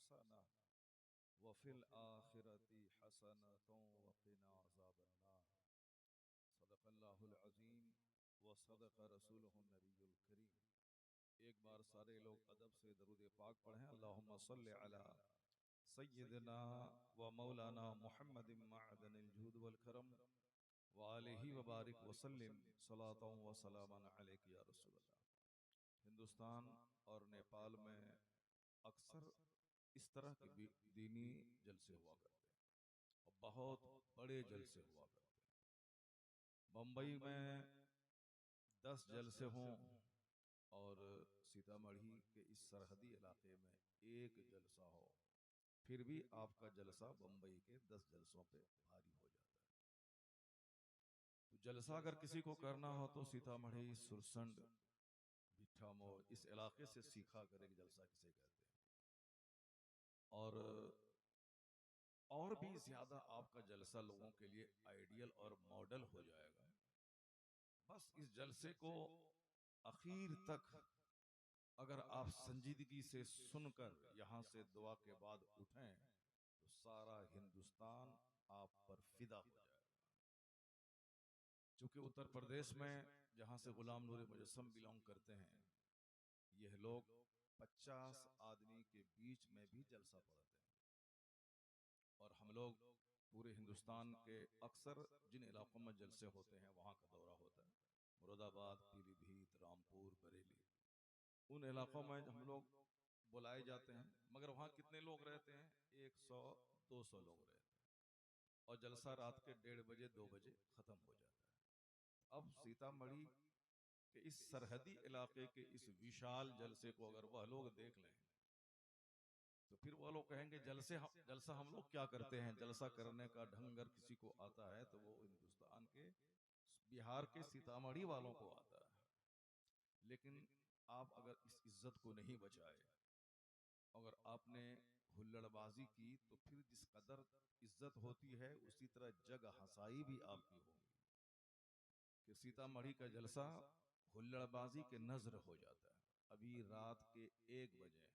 حسنة وفي الآخرة حسنة وقنا عذاب النار صدق اللہ العظیم وصدق رسولہ النبی الکریم۔ ایک بار سارے لوگ ادب سے درود پاک پڑھیں، اللہم صلی علی سیدنا و مولانا محمد معدن الجود والکرم وآلہ وبارک وسلم صلاۃ و سلاما علیک یا رسول اللہ۔ ہندوستان اور نیپال میں اکثر اس طرح کے دینی جلسے ہوا کرتے ہیں اور بہت بڑے جلسے ہوا کرتے ہیں۔ بمبئی میں 10 جلسے ہوں اور سیتامڑھی کے اس سرحدی علاقے میں ایک جلسہ ہو، پھر بھی آپ کا جلسہ بمبئی کے 10 جلسوں پہ بھاری ہو جاتا ہے۔ تو جلسہ اگر کسی کو کرنا ہو تو سیتامڑھی، سرسنڈ، بٹھا مور اس علاقے سے سیکھا کرے کہ جلسہ کسے کہتے ہیں، اور بھی زیادہ آپ کا جلسہ لوگوں کے لیے آئیڈیل اور ماڈل ہو جائے گا۔ بس اس جلسے کو اخیر تک اگر آپ سنجیدگی سے سن کر یہاں سے دعا کے بعد اٹھیں تو سارا ہندوستان آپ پر فدا ہو جائے گا۔ چونکہ اتر پردیش میں جہاں سے غلام نور مجسم بلانگ کرتے ہیں، یہ لوگ 50 آدمی کے بیچ میں بھی جلسہ پڑھتے ہیں، اور ہم لوگ پورے ہندوستان کے اکثر جن علاقوں میں جلسے ہوتے ہیں وہاں کا دورہ ہوتا ہے، مراد آباد، پیلی بھیت، رامپور، بریلی، ان علاقوں میں ہم لوگ بلائے جاتے ہیں۔ مگر وہاں کتنے لوگ رہتے ہیں؟ 100-200 لوگ رہتے ہیں، اور جلسہ رات کے 1:30 بجے 2 بجے ختم ہو جاتا ہے۔ اب سیتامڑھی کہ اس سرحدی علاقے کے اس وشال جلسے کو اگر وہ لوگ دیکھ لیں تو پھر وہ لوگ کہیں گے جلسہ ہم لوگ کیا کرتے ہیں؟ جلسہ کرنے کا ڈھنگ اگر کسی کو آتا ہے تو وہ ہندوستان کے، بہار کے سیتامڑھی والوں کو آتا ہے۔ لیکن آپ اگر اس عزت کو نہیں بچائے، اگر آپ نے ہلڑ بازی کی، تو پھر جس قدر عزت ہوتی ہے اسی طرح جگ ہنسائی بھی آپ کی ہوگی، کہ سیتامڑھی کا جلسہ ہلڑ بازی کے نظر ہو جاتا ہے۔ ابھی رات کے 1 بجے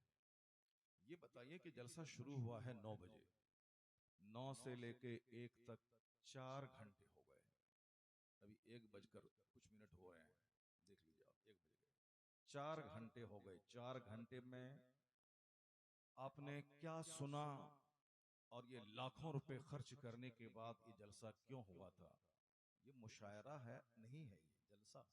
یہ بتائیے کہ جلسہ شروع ہوا ہے 9 بجے، 9 سے لے کے 1 تک 4 گھنٹے ہو گئے۔ ابھی 1 بج کر کچھ منٹ ہو رہے ہیں، دیکھ لیجیے آپ، 1 بج گئے، 4 گھنٹے ہو گئے۔ 4 گھنٹے میں آپ نے کیا سنا، اور یہ لاکھوں روپے خرچ کرنے کے بعد یہ جلسہ کیوں ہوا تھا؟ یہ مشاعرہ ہے نہیں ہے، یہ جلسہ۔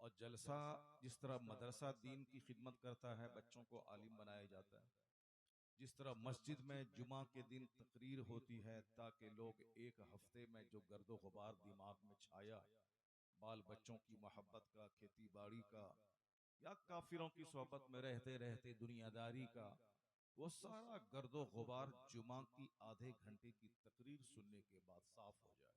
اور جلسہ جس طرح مدرسہ دین کی خدمت کرتا ہے، بچوں کو عالم بنایا جاتا ہے، جس طرح مسجد میں جمعہ کے دن تقریر ہوتی ہے تاکہ لوگ ایک ہفتے میں جو گرد و غبار دماغ میں چھایا، بال بچوں کی محبت کا، کھیتی باڑی کا، یا کافروں کی صحبت میں رہتے رہتے دنیا داری کا، وہ سارا گرد و غبار جمعہ کی آدھے گھنٹے کی تقریر سننے کے بعد صاف ہو جائے،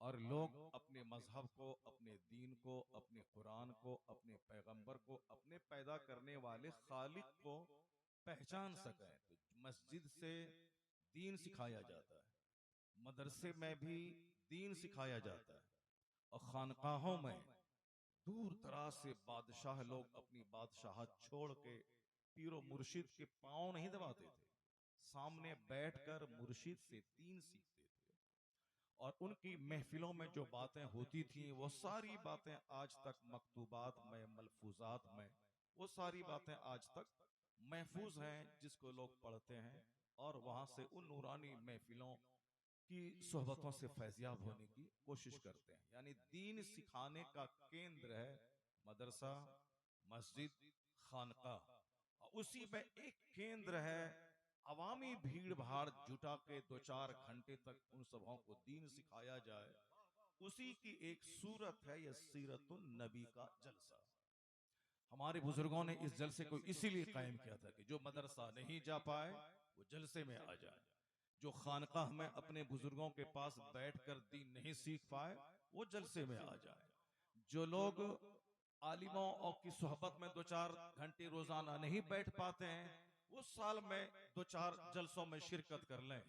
اور لوگ اپنے مذہب کو، اپنے دین کو، اپنے قرآن کو، اپنے پیغمبر کو، اپنے پیدا کرنے والے خالق کو پہچان سکیں۔ تو مسجد سے دین سکھایا جاتا ہے، مدرسے میں بھی دین سکھایا جاتا ہے، اور خانقاہوں میں دور دراز سے بادشاہ لوگ اپنی بادشاہت چھوڑ کے پیر و مرشد کے پاؤں نہیں دباتے تھے، سامنے بیٹھ کر مرشد سے دین سیکھتے تھے، اور ان کی محفلوں میں جو باتیں ہوتی تھیں وہ ساری باتیں آج تک مکتوبات میں، ملفوظات میں، وہ ساری باتیں آج تک محفوظ ہیں، جس کو لوگ پڑھتے ہیں اور وہاں سے ان نورانی محفلوں کی صحبتوں سے فیضیاب ہونے کی کوشش کرتے ہیں۔ یعنی دین سکھانے کا کیندر ہے مدرسہ، مسجد، خانقاہ، اور اسی میں ایک کیندر ہے عوامی بھیڑ بھاڑ جٹا کے 2-4 گھنٹے تک ان سبھوں کو دین سکھایا جائے۔ اسی کی ایک صورت ہے یہ سیرت النبی کا جلسہ۔ ہمارے بزرگوں نے اس جلسے کو اسی لیے قائم کیا تھا کہ جو مدرسہ نہیں جا پائے وہ جلسے میں آ جائے، جو خانقاہ میں اپنے بزرگوں کے پاس بیٹھ کر دین نہیں سیکھ پائے وہ جلسے میں آ جائے، جو لوگ عالموں اور کی صحبت میں 2-4 گھنٹے روزانہ نہیں بیٹھ پاتے ہیں وہ سال میں 2-4 جلسوں میں شرکت کر لیں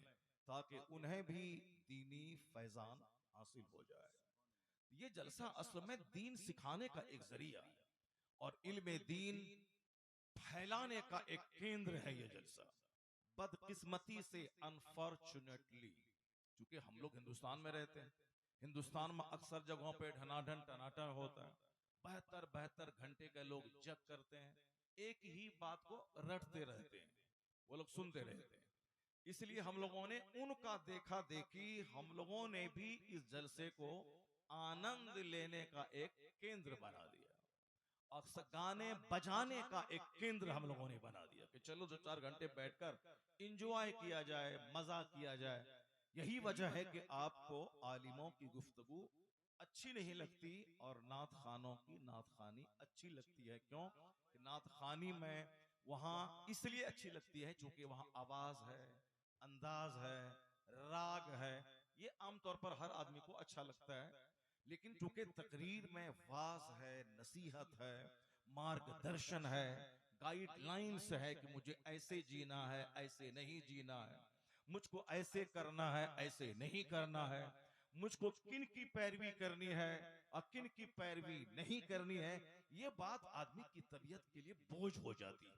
تاکہ انہیں بھی دینی فیضان حاصل ہو جائے۔ یہ جلسہ اصل میں دین سکھانے کا ایک ذریعہ ہے، اور علم دین پھیلانے کا ایک کیندر ہے یہ جلسہ. بدقسمتی سے انفارچونیٹلی چونکہ ہم لوگ ہندوستان میں رہتے ہیں، ہندوستان میں اکثر جگہوں پہ ڈھناڈھن ٹناٹن ہوتا ہے، بہتر بہتر گھنٹے کے لوگ جگ کرتے ہیں، ایک ہی بات کو رٹتے رہتے ہیں، وہ لوگ سنتے رہتے ہیں. اس لیے ہم لوگوں نے ان کا دیکھا دیکھی ہم لوگوں نے بھی اس جلسے کو آنند لینے کا ایک کیندر بنا دیا، اکثر گانے بجانے کا ایک کیندر ہم لوگوں نے بنا دیا کہ چلو 2-4 گھنٹے بیٹھ کر انجوائے کیا جائے، مزہ کیا جائے. یہی وجہ ہے کہ آپ کو عالموں کی گفتگو اچھی نہیں لگتی اور نعت خانوں کی نعت خوانی اچھی لگتی ہے. کیوں کہ نعت خوانی میں وہاں اس لیے اچھی لگتی ہے چونکہ وہاں آواز ہے، انداز ہے، راگ ہے، یہ عام طور پر ہر آدمی کو اچھا لگتا ہے. لیکن چونکہ تقریر میں واز ہے، نصیحت ہے، مارگ درشن ہے، گائیڈ لائنز ہے کہ مجھے ایسے جینا ہے، ایسے نہیں جینا ہے، مجھ کو ایسے کرنا ہے، ایسے نہیں کرنا ہے، مجھ کو کن کی پیروی کرنی ہے اور کن کی پیروی نہیں کرنی ہے، یہ بات آدمی کی طبیعت کے لیے بوجھ ہو جاتی ہے.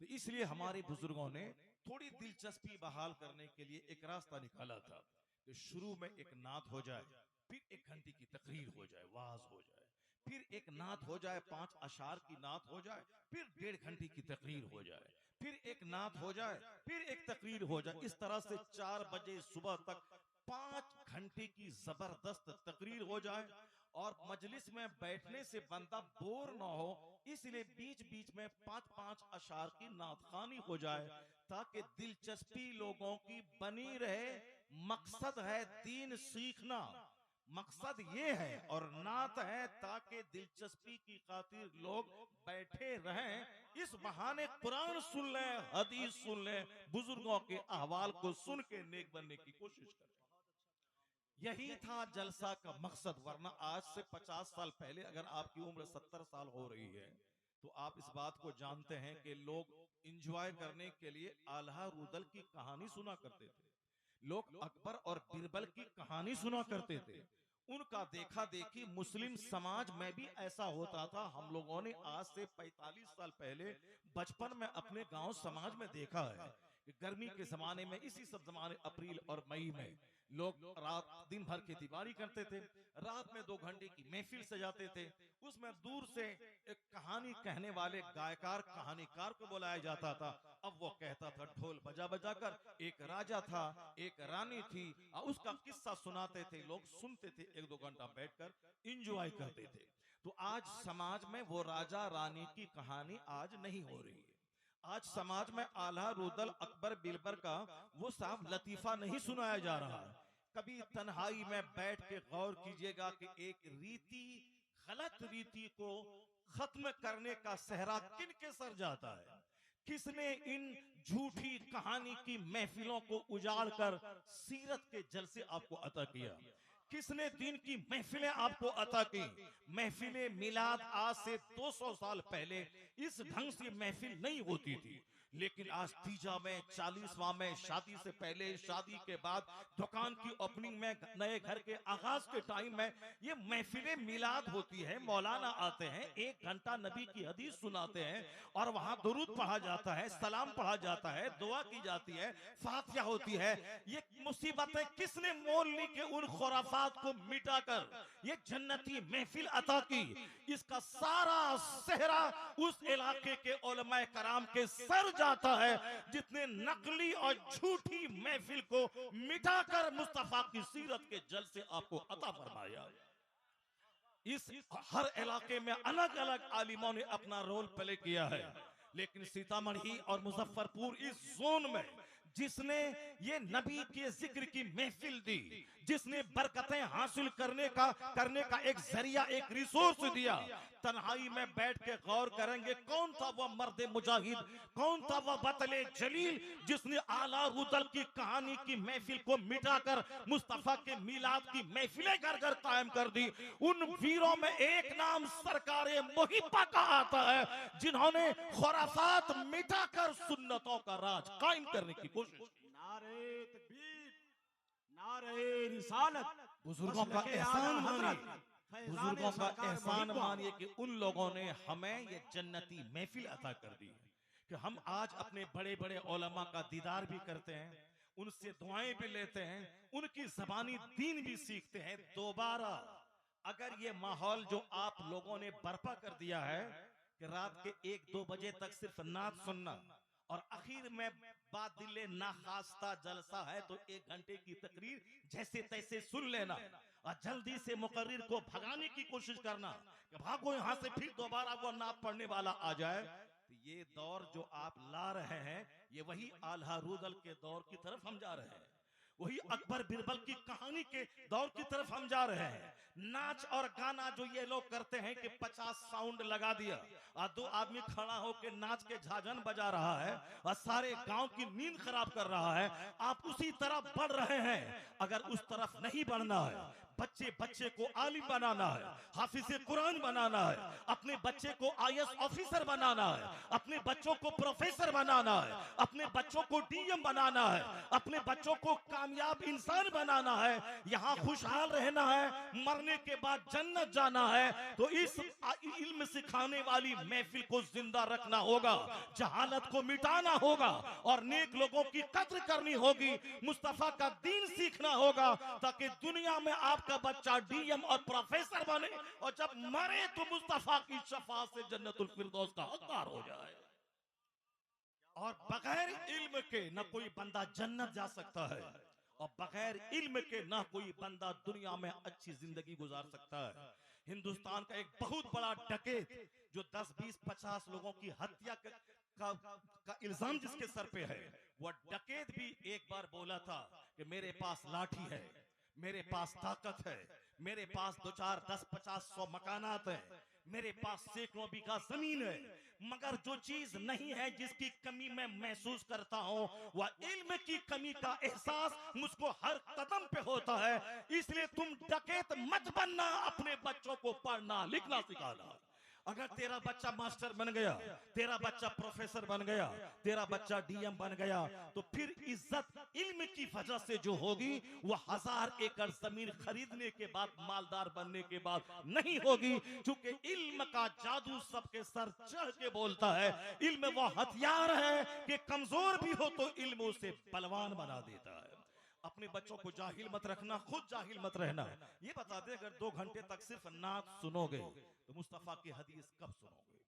تو اس لیے ہمارے بزرگوں نے تھوڑی دلچسپی بحال کرنے کے لیے ایک راستہ نکالا تھا کہ شروع میں ایک نعت ہو جائے، پھر 1 گھنٹے کی تقریر ہو جائے، واز ہو جائے، پھر ایک نعت ہو جائے، 5 اشعار کی نعت ہو جائے، پھر 1.5 گھنٹے کی تقریر ہو جائے، پھر ایک نعت ہو جائے، پھر ایک تقریر ہو جائے. اس طرح سے 4 بجے صبح تک 5 گھنٹے کی زبردست تقریر ہو جائے اور مجلس میں بیٹھنے سے بندہ بور نہ ہو، اس لیے بیچ بیچ میں 5 اشعار کی نعت خوانی ہو جائے تاکہ دلچسپی لوگوں کی بنی رہے. مقصد ہے دین سیکھنا، مقصد یہ ہے، اور نعت ہے تاکہ دلچسپی کی خاطر لوگ بیٹھے رہیں، اس بہانے قرآن سن لیں، حدیث سن لیں، بزرگوں کے احوال کو سن کے نیک بننے کی کوشش کریں. یہی تھا جلسہ کا مقصد. ورنہ آج سے 50 سال پہلے اگر آپ کی عمر 70 سال ہو رہی ہے تو آپ اس بات کو جانتے ہیں کہ لوگ انجوائے کرنے کے لیے آلہ رودل کی کہانی سنا کرتے تھے، لوگ اکبر اور بربل کی کہانی سنا کرتے تھے. ان کا دیکھا دیکھی مسلم سماج میں بھی ایسا ہوتا تھا. ہم لوگوں نے آج سے 45 سال پہلے بچپن میں اپنے گاؤں سماج میں دیکھا ہے کہ گرمی کے زمانے میں، اسی سب زمانے اپریل اور مئی میں، لوگ رات دن بھر کھیتی باڑی کرتے تھے، رات میں 2 گھنٹے کی محفل سجاتے تھے. اس میں دور سے ایک کہانی کہنے والے گائیکار کہانیکار کو بلایا جاتا تھا. اب وہ کہتا تھا ڈھول بجا بجا کر ایک راجا تھا، ایک رانی تھی، اس کا قصہ سناتے تھے، لوگ سنتے تھے، 1-2 گھنٹہ بیٹھ کر انجوائے کرتے تھے. تو آج سماج میں وہ راجا رانی کی کہانی آج نہیں ہو رہی ہے. آج سماج میں آلہ رودل اکبر بیربل کا وہ صاحب لطیفہ نہیں سنایا جا رہا ہے. کبھی تنہائی میں بیٹھ کے غور کیجئے گا کہ ایک ریتی، غلط ریتی کو ختم کرنے کا صحرا کن کے سر جاتا ہے؟ کس نے ان جھوٹی کہانی کی محفلوں کو اجاڑ کر سیرت کے جلسے آپ کو عطا کیا؟ کس نے دین کی محفلیں آپ کو عطا کی؟ محفل میلاد آج سے 200 سال پہلے اس ڈھنگ سے محفل نہیں ہوتی تھی، لیکن آج تیجا میں، 40واں میں، شادی سے پہلے، شادی کے بعد، دکان کی اوپننگ میں، نئے گھر کے آغاز کے ٹائم میں یہ محفل میلاد ہوتی ہے. مولانا آتے ہیں، 1 گھنٹہ نبی کی حدیث سناتے ہیں اور وہاں درود پڑھا جاتا ہے، سلام پڑھا جاتا ہے، دعا کی جاتی ہے، فاتحہ ہوتی ہے. یہ مصیبتیں کس نے مول لی کہ ان خرافات کو مٹا کر یہ جنتی محفل عطا کی؟ اس کا سارا صحرا اس علاقے کے علماء کرام کے سر جاتا ہے جتنے نقلی اور جھوٹی محفل کو مٹا کر مصطفیٰ کی سیرت کے جلسے آپ کو عطا فرمایا. اس ہر علاقے میں الگ الگ عالموں نے اپنا رول پلے کیا ہے، لیکن سیتامڑھی اور مظفرپور اس زون میں جس نے یہ نبی کے ذکر کی محفل دی، جس نے برکتیں حاصل کرنے کا ایک ذریعہ، ایک ریسورس دیا، تنہائی میں بیٹھ کے غور کریں گے کون تھا وہ مرد مجاہد، کون تھا وہ بطل جلیل جس نے آلہ رودل کی کہانی کی محفل کو مٹا کر مصطفیٰ کے میلاد کی محفلیں گھر گھر قائم کر دی. ان ویروں میں ایک نام سرکار محبہ کا آتا ہے جنہوں نے خرافات مٹا کر سنتوں کا راج قائم کرنے کی کوشش کی. نعرہ تکبیر، نعرہ رسالت، بزرگوں کا احسان مانیے، بزرگوں کا احسان مانیے کہ ان لوگوں نے ہمیں یہ جنتی محفل عطا کر دی ہے. کہ ہم آج اپنے بڑے بڑے علماء کا دیدار بھی کرتے ہیں، ان سے دعائیں بھی لیتے ہیں، ان کی زبانی دین بھی سیکھتے ہیں. دوبارہ اگر یہ ماحول جو آپ لوگوں نے برپا کر دیا ہے کہ رات کے 1-2 بجے تک صرف نعت سننا اور اخیر میں بات دل ناخواستہ جلسہ ہے تو 1 گھنٹے کی تقریر جیسے تیسے سن لینا اور جلدی سے مقرر کو بھگانے کی کوشش کرنا کہ بھاگو یہاں سے، پھر دوبارہ وہ نعت پڑھنے والا آ جائے. تو یہ دور جو آپ لا رہے ہیں یہ وہی آلہ رودل کے دور کی طرف ہم جا رہے ہیں، وہی اکبر بربل کی کہانی کے دور کی طرف ہم جا رہے ہیں. ناچ اور گانا جو یہ لوگ کرتے ہیں کہ 50 ساؤنڈ لگا دیا اور 2 آدمی کھڑا ہو کے ناچ کے جھاجن بجا رہا ہے اور سارے گاؤں کی نیند خراب کر رہا ہے. آپ اسی طرف بڑھ رہے ہیں. اگر اس طرف نہیں بڑھنا ہے، بچے کو عالم بنانا ہے، حافظ قرآن بنانا ہے، اپنے بچے کو IAS آفیسر بنانا ہے، اپنے بچوں کو پروفیسر بنانا ہے، اپنے بچوں کو DM بنانا ہے، اپنے بچوں کو کامیاب انسان بنانا ہے، یہاں خوشحال رہنا ہے، مرنے کے بعد جنت جانا ہے، تو اس علم سکھانے والی محفل کو زندہ رکھنا ہوگا، جہالت کو مٹانا ہوگا اور نیک لوگوں کی قدر کرنی ہوگی، مصطفیٰ کا دین سیکھنا ہوگا تاکہ دنیا میں آپ کا بچہ DM اور پروفیسر بنے اور جب مرے تو مصطفیٰ کی شفاعت سے جنت الفردوس کا حقدار ہو جائے. اور بغیر علم کے نہ کوئی بندہ جنت جا سکتا ہے اور بغیر علم کے نہ کوئی بندہ دنیا میں اچھی زندگی گزار سکتا ہے. ہندوستان کا ایک بہت بڑا ڈکیت جو 10-20-50 لوگوں کی ہتیا کا الزام جس کے سر پہ ہے، وہ ڈکیت بھی ایک بار بولا تھا کہ میرے پاس لاٹھی ہے، میرے پاس طاقت ہے، میرے پاس 2-4-10-50-100 مکانات ہیں، میرے پاس سینکڑوں بیگھہ زمین ہے، مگر جو چیز نہیں ہے جس کی کمی میں محسوس کرتا ہوں وہ علم کی کمی کا احساس مجھ کو ہر قدم پہ ہوتا ہے. اس لیے تم ڈکیت مت بننا، اپنے بچوں کو پڑھنا لکھنا سکھانا. اگر تیرا بچہ ماسٹر بن گیا، تیرا بچہ پروفیسر بن گیا، تیرا بچہ DM بن گیا تو پھر عزت علم کی وجہ سے جو ہوگی وہ 1000 ایکڑ زمین خریدنے کے بعد، مالدار بننے کے بعد نہیں ہوگی، چونکہ علم کا جادو سب کے سر چڑھ کے بولتا ہے. علم وہ ہتھیار ہے کہ کمزور بھی ہو تو علم اسے بلوان بنا دیتا ہے. اپنے بچوں کو جاہل مت رکھنا، خود جاہل مت رہنا. یہ بتا دے اگر 2 گھنٹے تک صرف نعت سنو گے تو مصطفیٰ کی حدیث کب سنو گے؟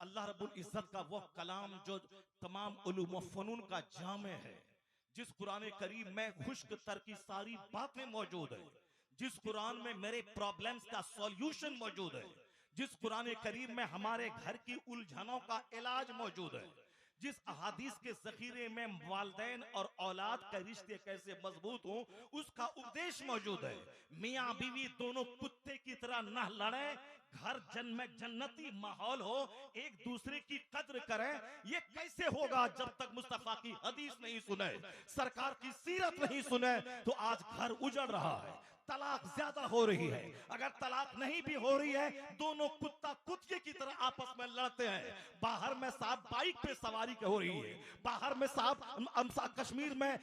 اللہ رب العزت کا وہ کلام جو تمام علوم و فنون کا جامع ہے، جس قرآن کریم میں خشک تر کی ساری باتیں موجود ہیں، جس قرآن میں میرے پرابلمز کا سولیوشن موجود ہے، جس قرآن کریم میں ہمارے گھر کی الجھنوں کا علاج موجود ہے، جس احادیث کے ذخیرے میں والدین اور اولاد کا رشتے کیسے مضبوط ہوں اس کا اپدیش موجود ہے. میاں بیوی دونوں کتے کی طرح نہ لڑیں، گھر میں جنتی ماحول ہو، ایک دوسرے کی قدر کریں. یہ کیسے ہوگا جب تک مصطفیٰ کی حدیث نہیں سنے، سرکار کی سیرت نہیں سنے؟ تو آج گھر اجڑ رہا ہے، طلاق زیادہ ہو رہی ہے. اگر طلاق نہیں بھی ہو رہی ہے، دونوں کتا کتیے کی طرح آپس میں لڑتے ہیں. باہر میں صاحب بائک پہ سواری ہو رہی ہے، باہر میں صاحب کشمیر میں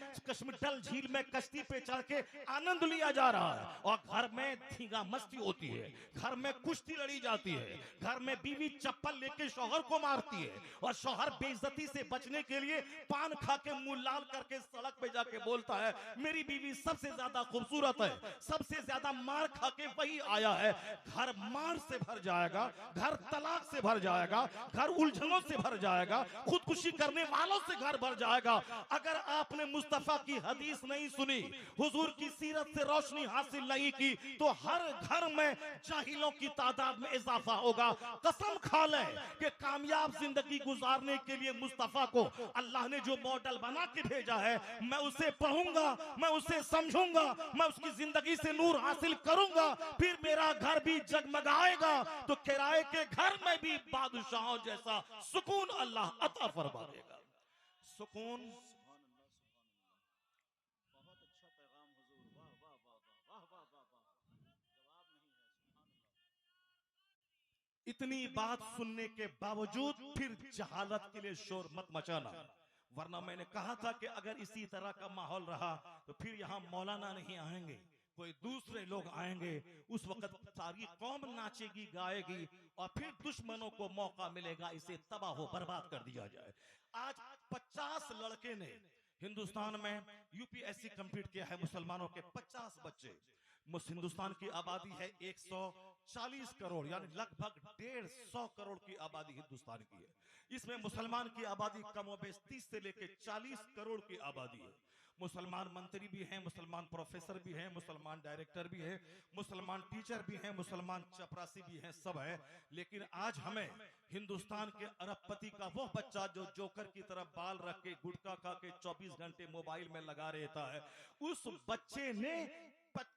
ڈل جھیل میں کشتی پہ چڑھ کے آنند لیا جا رہا ہے، اور گھر میں دھینگا مستی ہوتی ہے، گھر میں کشتی لڑی جاتی ہے، گھر میں بیوی چپل لے کے شوہر کو مارتی ہے اور شوہر بے عزتی سے بچنے کے لیے پان کھا کے منہ لال کر کے سڑک پہ جا کے بولتا ہے میری بیوی سب سے زیادہ خوبصورت ہے، سب سے زیادہ مار کھا کے وہی آیا ہے. گھر مار سے بھر جائے گا، گھر طلاق سے بھر جائے گا، گھر الجھنوں سے بھر جائے گا، خودکشی کرنے والوں سے گھر بھر جائے گا. اگر آپ نے مصطفیٰ کی حدیث نہیں سنی، حضور کی سیرت سے روشنی حاصل نہیں کی تو ہر گھر میں جاہلوں کی تعداد میں اضافہ ہوگا. قسم کھا لیں کہ کامیاب زندگی گزارنے کے لیے مصطفیٰ کو اللہ نے جو ماڈل بنا کے بھیجا ہے میں اسے پڑھوں گا، میں اسے سمجھوں گا، میں اس کی زندگی سے نور حاصل کروں گا، پھر میرا گھر بھی جگمگائے گا تو کرائے کے گھر میں بھی بادشاہوں جیسا سکون اللہ عطا فرما دے گا. سکون. سبحان اللہ سبحان اللہ، بہت اچھا پیغام حضور، واہ واہ واہ واہ واہ واہ واہ واہ، جواب نہیں ہے. سبحان اللہ. اتنی بات سننے کے باوجود پھر جہالت کے لیے شور مت مچانا، ورنہ میں نے کہا تھا کہ اگر اسی طرح کا ماحول رہا تو پھر یہاں مولانا نہیں آئیں گے، کوئی دوسرے لوگ آئیں گے، اس وقت ساری قوم ناچے گی گائے گی اور پھر دشمنوں کو موقع ملے گا اسے تباہ و برباد کر دیا جائے۔ آج 50 لڑکے نے ہندوستان میں U P S C complete کیا ہے، مسلمانوں کے 50 بچے۔ ہندوستان کی آبادی ہے 140 کروڑ، یعنی لگ بھگ 150 کروڑ کی آبادی ہندوستان کی ہے۔ اس میں مسلمان کی آبادی کم و بیش 30 سے لے کے 40 کروڑ کی آبادی ہے۔ مسلمان منتری بھی ہیں، مسلمان پروفیسر بھی ہیں، مسلمان ڈائریکٹر بھی ہیں، مسلمان ٹیچر بھی ہیں، مسلمان چپراسی بھی ہیں، سب ہے۔ لیکن آج ہمیں ہندوستان کے ارب پتی کا وہ بچہ جو جوکر کی طرف بال رکھ کے گٹکا کھا کے 24 گھنٹے موبائل میں لگا رہتا ہے، اس بچے نے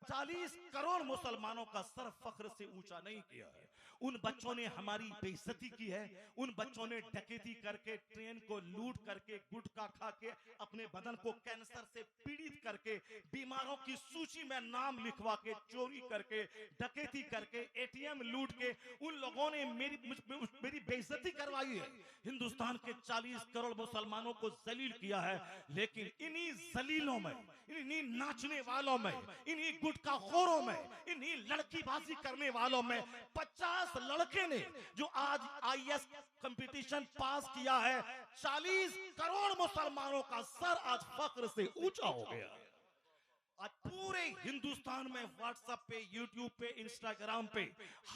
40 کروڑ مسلمانوں کا سر فخر سے اونچا نہیں کیا ہے۔ ان بچوں نے ہماری بے عزتی کی ہے، ان بچوں نے ڈکیتی کر کے، ٹرین کو لوٹ کر کے، گٹکا کھا کے، اپنے بدن کو کینسر سے پیڑت کر کے، بیماروں کی سوچی میں نام لکھوا کے، چوری کر کے، ڈکیتی کر کے، اے ٹی ایم لوٹ کے، ان لوگوں نے میری بے عزتی کروائی ہے، ہندوستان کے 40 کروڑ مسلمانوں کو ذلیل کیا ہے۔ لیکن انہی ذلیلوں میں، انہی ناچنے والوں میں، انہی گٹکا خوروں میں، انہی لڑکی بازی کرنے والوں میں 50 لڑکے نے جو آج آئی ایس کمپٹیشن پاس کیا ہے، 40 کروڑ مسلمانوں کا سر آج فخر سے اونچا ہو گیا۔ آج پورے ہندوستان میں واٹس ایپ پہ، یوٹیوب پہ، انسٹاگرام پہ،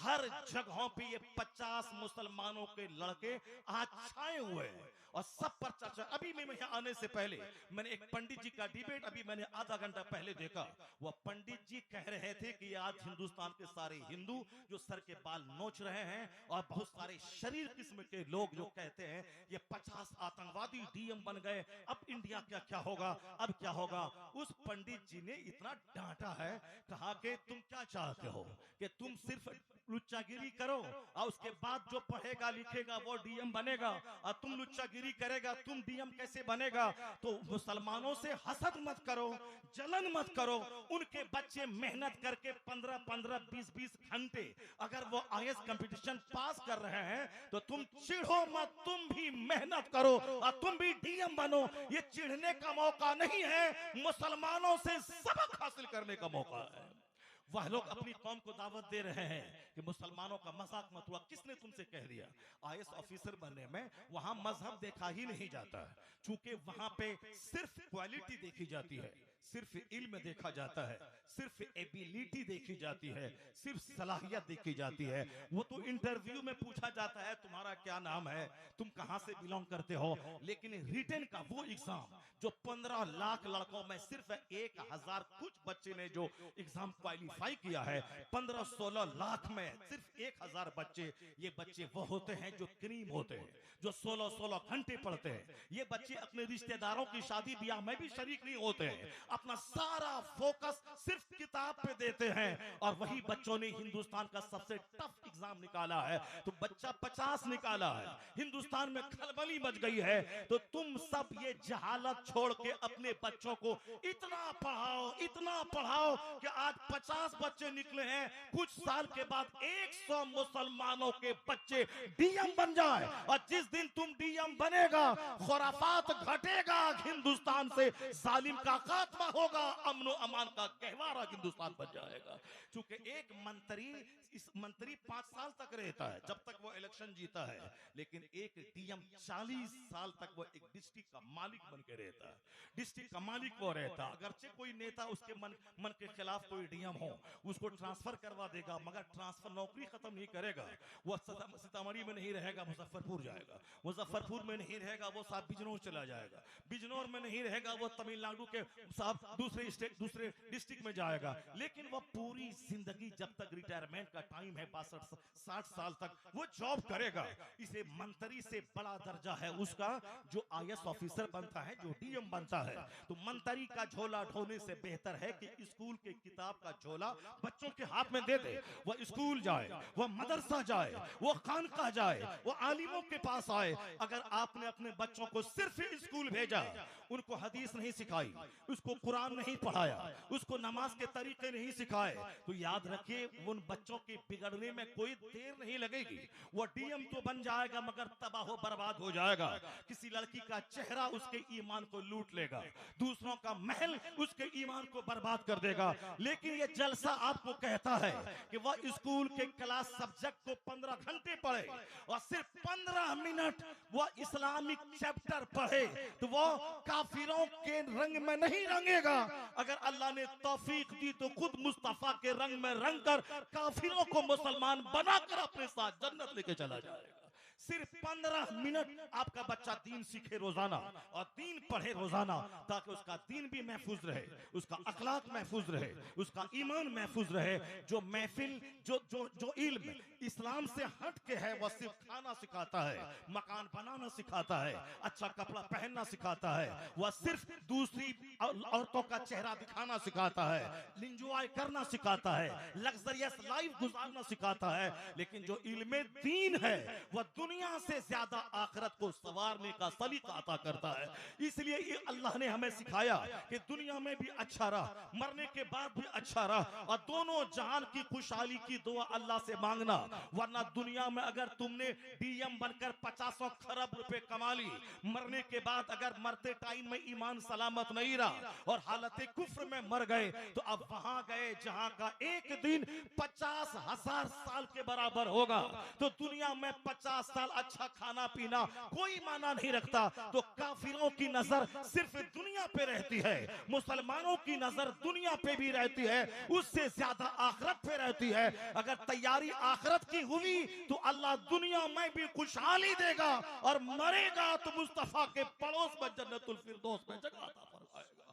ہر جگہوں پہ یہ 50 مسلمانوں کے لڑکے آج چھائے ہوئے ہیں اور سب پر چرچا۔ ابھی میں یہاں آنے سے پہلے میں نے ایک پنڈت جی کا ڈیبیٹ ابھی میں نے آدھا گھنٹہ پہلے دیکھا۔ وہ پنڈت جی کہہ رہے تھے کہ آج ہندوستان کے سارے ہندو جو سر کے بال نوچ رہے ہیں اور بہت سارے شریر قسم کے لوگ جو کہتے ہیں یہ 50 آتنکوادی ڈی ایم بن گئے، اب انڈیا کیا ہوگا، اب کیا ہوگا۔ اس پنڈت جی نے اتنا ڈانٹا ہے، کہا کہ تم کیا چاہتے ہو کہ تم صرف لچا گیری کرو اور اس کے بعد جو پڑھے گا لکھے گا وہ ڈی ایم بنے گا، اور تم لچا گیری کرے گا تم ڈی ایم کیسے بنے گا؟ تو مسلمانوں سے حسد مت کرو، جلن مت کرو۔ ان کے بچے محنت کر کے 15 20 گھنٹے اگر وہ آئی ایس کمپٹیشن پاس کر رہے ہیں تو تم چڑھو مت، تم بھی محنت کرو اور تم بھی ڈی ایم بنو۔ یہ چڑھنے کا موقع نہیں ہے، مسلمانوں سے سبق حاصل کرنے کا موقع ہے۔ وہ لوگ اپنی قوم کو دعوت دے رہے ہیں کہ مسلمانوں کا مذاق مت ہوا۔ کس نے تم سے کہہ دیا؟ آئی ایس آفیسر بننے میں وہاں مذہب دیکھا ہی نہیں جاتا ہے، چونکہ وہاں پہ صرف کوالٹی دیکھی جاتی ہے، صرف علم دیکھا جاتا ہے، صرف ایبیلیٹی دیکھی جاتی ہے، صرف صلاحیت دیکھی جاتی ہے۔ وہ تو انٹرویو میں پوچھا جاتا ہے تمہارا کیا نام ہے، تم کہاں سے بلونگ کرتے ہو، لیکن ریٹن کا وہ ایگزام جو 15 لاکھ لڑکوں میں صرف 1000 کچھ بچے نے جو ایگزام کوالیفائی کیا ہے، 15-16 لاکھ میں صرف 1000 بچے، یہ بچے وہ ہوتے ہیں جو کریم ہوتے ہیں، جو 16 گھنٹے پڑھتے ہیں۔ یہ بچے اپنے رشتہ داروں کی شادی بیاہ میں بھی شریک نہیں ہوتے ہیں، اپنا سارا فوکس صرف کتاب پہ دیتے ہیں، اور وہی بچوں نے ہندوستان کا سب سے ٹف ایگزام نکالا ہے تو بچہ 50 نکالا ہے۔ ہندوستان میں کھلبلی مچ گئی ہے، تو تم سب یہ جہالت چھوڑ کے اپنے بچوں کو اتنا پڑھاؤ کہ آج 50 بچے نکلے ہیں، کچھ سال کے بعد 100 مسلمانوں کے بچے ڈی ایم بن جائے، اور جس دن تم ڈی ایم بنے گا خرافات گھٹے گا، ہندوستان سے ظالم کا خاتمہ ہوگا، امن و امان کا گہوارہ ہندوستان بن جائے گا۔ چونکہ ایک منتری 5 سال تک رہتا ہے جب تک وہ الیکشن جیتا ہے، لیکن ایک ڈی ایم 40 سال تک وہ ایک ڈسٹرکٹ کا مالک بن کے رہتا ہے، ڈسٹرکٹ کا مالک وہ رہتا ہے۔ اگرچہ کوئی نیتا اس کے من کے خلاف کوئی ڈی ایم ہو اس کو ٹرانسفر کروا دے گا، مگر ٹرانسفر نوکری ختم نہیں کرے گا۔ وہ سیتامڑھی میں نہیں رہے گا، مظفرپور جائے گا، مظفرپور میں نہیں رہے گا وہ صاحب بجنور چلا جائے گا، بجنور میں نہیں رہے گا وہ تمل ناڈو کے صاحب دوسرے ڈسٹرکٹ میں جائے گا۔ لیکن وہ پوری زندگی جب تک ریٹائرمنٹ کا ٹائم ہے 62-60 سال تک وہ جاب کرے گا۔ اسے منتری سے بڑا درجہ ہے اس کا جو آئی ایس آفیسر بنتا ہے، جو ڈی ایم بنتا ہے۔ تو منتری کا جھولا ڈھونے سے بہتر ہے کہ اسکول کے کتاب کا جھولا بچوں کے ہاتھ میں دے دے، وہ اسکول جائے، وہ مدرسہ جائے، وہ خانقاہ جائے، وہ عالموں کے پاس آئے۔ اگر آپ نے اپنے بچوں کو صرف اسکول بھیجا، ان کو حدیث نہیں سکھائی، اس کو قرآن نہیں پڑھایا، اس کو نماز کے طریقے نہیں سکھائے، تو یاد رکھیے ان بچوں کے بگڑنے میں کوئی دیر نہیں لگے گی، وہ ڈی ایم تو بن جائے گا مگر تباہ و برباد ہو جائے گا. کسی لڑکی کا چہرہ اس کے ایمان کو لوٹ لے گا, دوسروں کا محل اس کے ایمان کو برباد کر دے گا. لیکن یہ جلسہ آپ کو کہتا ہے کہ وہ اسکول کے کلاس سبجیکٹ کو 15 گھنٹے پڑھے اور صرف 15 منٹ وہ اسلامک چیپٹر پڑھے تو وہ کافروں کے رنگ میں نہیں رنگے گا. اگر اللہ نے توفیق دی تو خود مصطفیٰ کے رنگ میں رنگ کر کافروں کو مسلمان بنا کر اپنے ساتھ جنت لے کے چلا جائے گا. صرف 15 منٹ آپ کا بچہ دین سیکھے روزانہ اور دین پڑھے روزانہ, تاکہ اس کا دین بھی محفوظ رہے, اس کا اخلاق محفوظ رہے, اس کا ایمان محفوظ رہے. جو محفل جو علم اسلام سے ہٹ کے ہے وہ صرف کھانا سکھاتا ہے, مکان بنانا سکھاتا ہے, اچھا کپڑا پہننا سکھاتا ہے, وہ صرف دوسری عورتوں کا چہرہ دکھانا سکھاتا ہے, انجوائے کرنا سکھاتا ہے, لگزریس لائف گزارنا سکھاتا ہے. لیکن جو علم دین ہے وہ دنیا سے زیادہ آخرت کو سنوارنے کا سلیقہ عطا کرتا ہے. اس لیے اللہ نے ہمیں سکھایا کہ دنیا میں بھی اچھا رہا, مرنے کے بعد بھی اچھا رہا, اور دونوں جہان کی خوشحالی کی دعا اللہ سے مانگنا. ورنہ دنیا میں اگر تم نے ڈی ایم بن کر 50 کھرب روپے کما لی, مرنے کے بعد اگر مرتے ٹائم میں ایمان سلامت نہیں رہا اور حالت کفر میں مر گئے تو اب وہاں گئے جہاں کا ایک دن 50,000 سال کے برابر ہوگا. تو دنیا میں 50 سال اچھا کھانا پینا کوئی معنی نہیں رکھتا. تو کافروں کی نظر صرف دنیا پہ رہتی ہے, مسلمانوں کی نظر دنیا پہ بھی رہتی ہے, اس سے زیادہ آخرت پہ رہتی ہے. اگر تیاری آخرت کی ہوئی تو اللہ دنیا میں بھی خوشحالی دے گا, اور مرے گا تو مصطفیٰ کے پڑوس میں جنت الفردوس میں جگہ عطا فرمائے گا.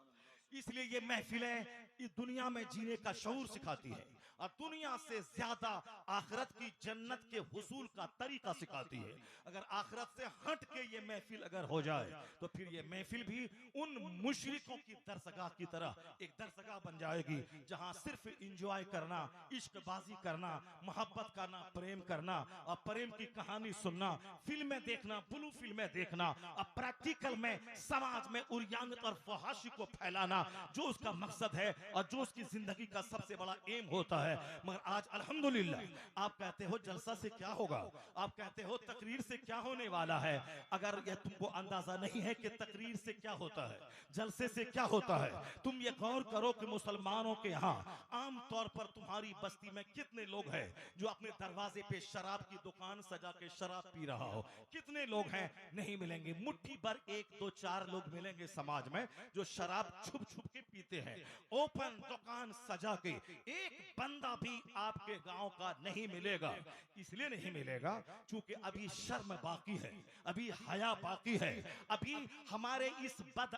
اس لیے یہ محفلیں اس دنیا میں جینے کا شعور سکھاتی ہے, اور دنیا سے زیادہ آخرت کی جنت کے حصول کا طریقہ سکھاتی ہے. اگر آخرت سے ہٹ کے یہ محفل اگر ہو جائے تو پھر یہ محفل بھی ان مشرکوں کی درسگاہ کی طرح ایک درسگاہ بن جائے گی, جہاں صرف انجوائے کرنا, عشق بازی کرنا, محبت کرنا, پریم کرنا, اور پریم کی کہانی سننا, فلمیں دیکھنا, بلو فلمیں دیکھنا, اور پریکٹیکل میں سماج میں عریانت اور فحاشی کو پھیلانا جو اس کا مقصد ہے اور جو اس کی زندگی کا سب سے بڑا ایم ہوتا ہے. مگر آج الحمدللہ آپ کہتے ہو جلسہ سے کیا ہوگا, آپ کہتے ہو تقریر سے کیا ہونے والا ہے. اگر یہ تم کو اندازہ نہیں ہے کہ تقریر سے کیا ہوتا ہے, جلسے سے کیا ہوتا ہے, تم یہ غور کرو کہ مسلمانوں کے ہاں عام طور پر تمہاری بستی میں کتنے لوگ ہیں جو اپنے دروازے پہ شراب کی دکان سجا کے شراب پی رہا ہو. کتنے لوگ ہیں؟ نہیں ملیں گے. مٹھی بھر 1 2 4 لوگ ملیں گے سماج میں جو شراب چھپ چھپ کے پیتے ہیں. اوپن دکان سجا کے ایک بندہ بھی آپ کے گاؤں کا نہیں ملے گا. اس لیے نہیں ملے گا چونکہ ابھی شرم باقی ہے, ابھی حیا باقی ہے, ابھی ہماری اس بد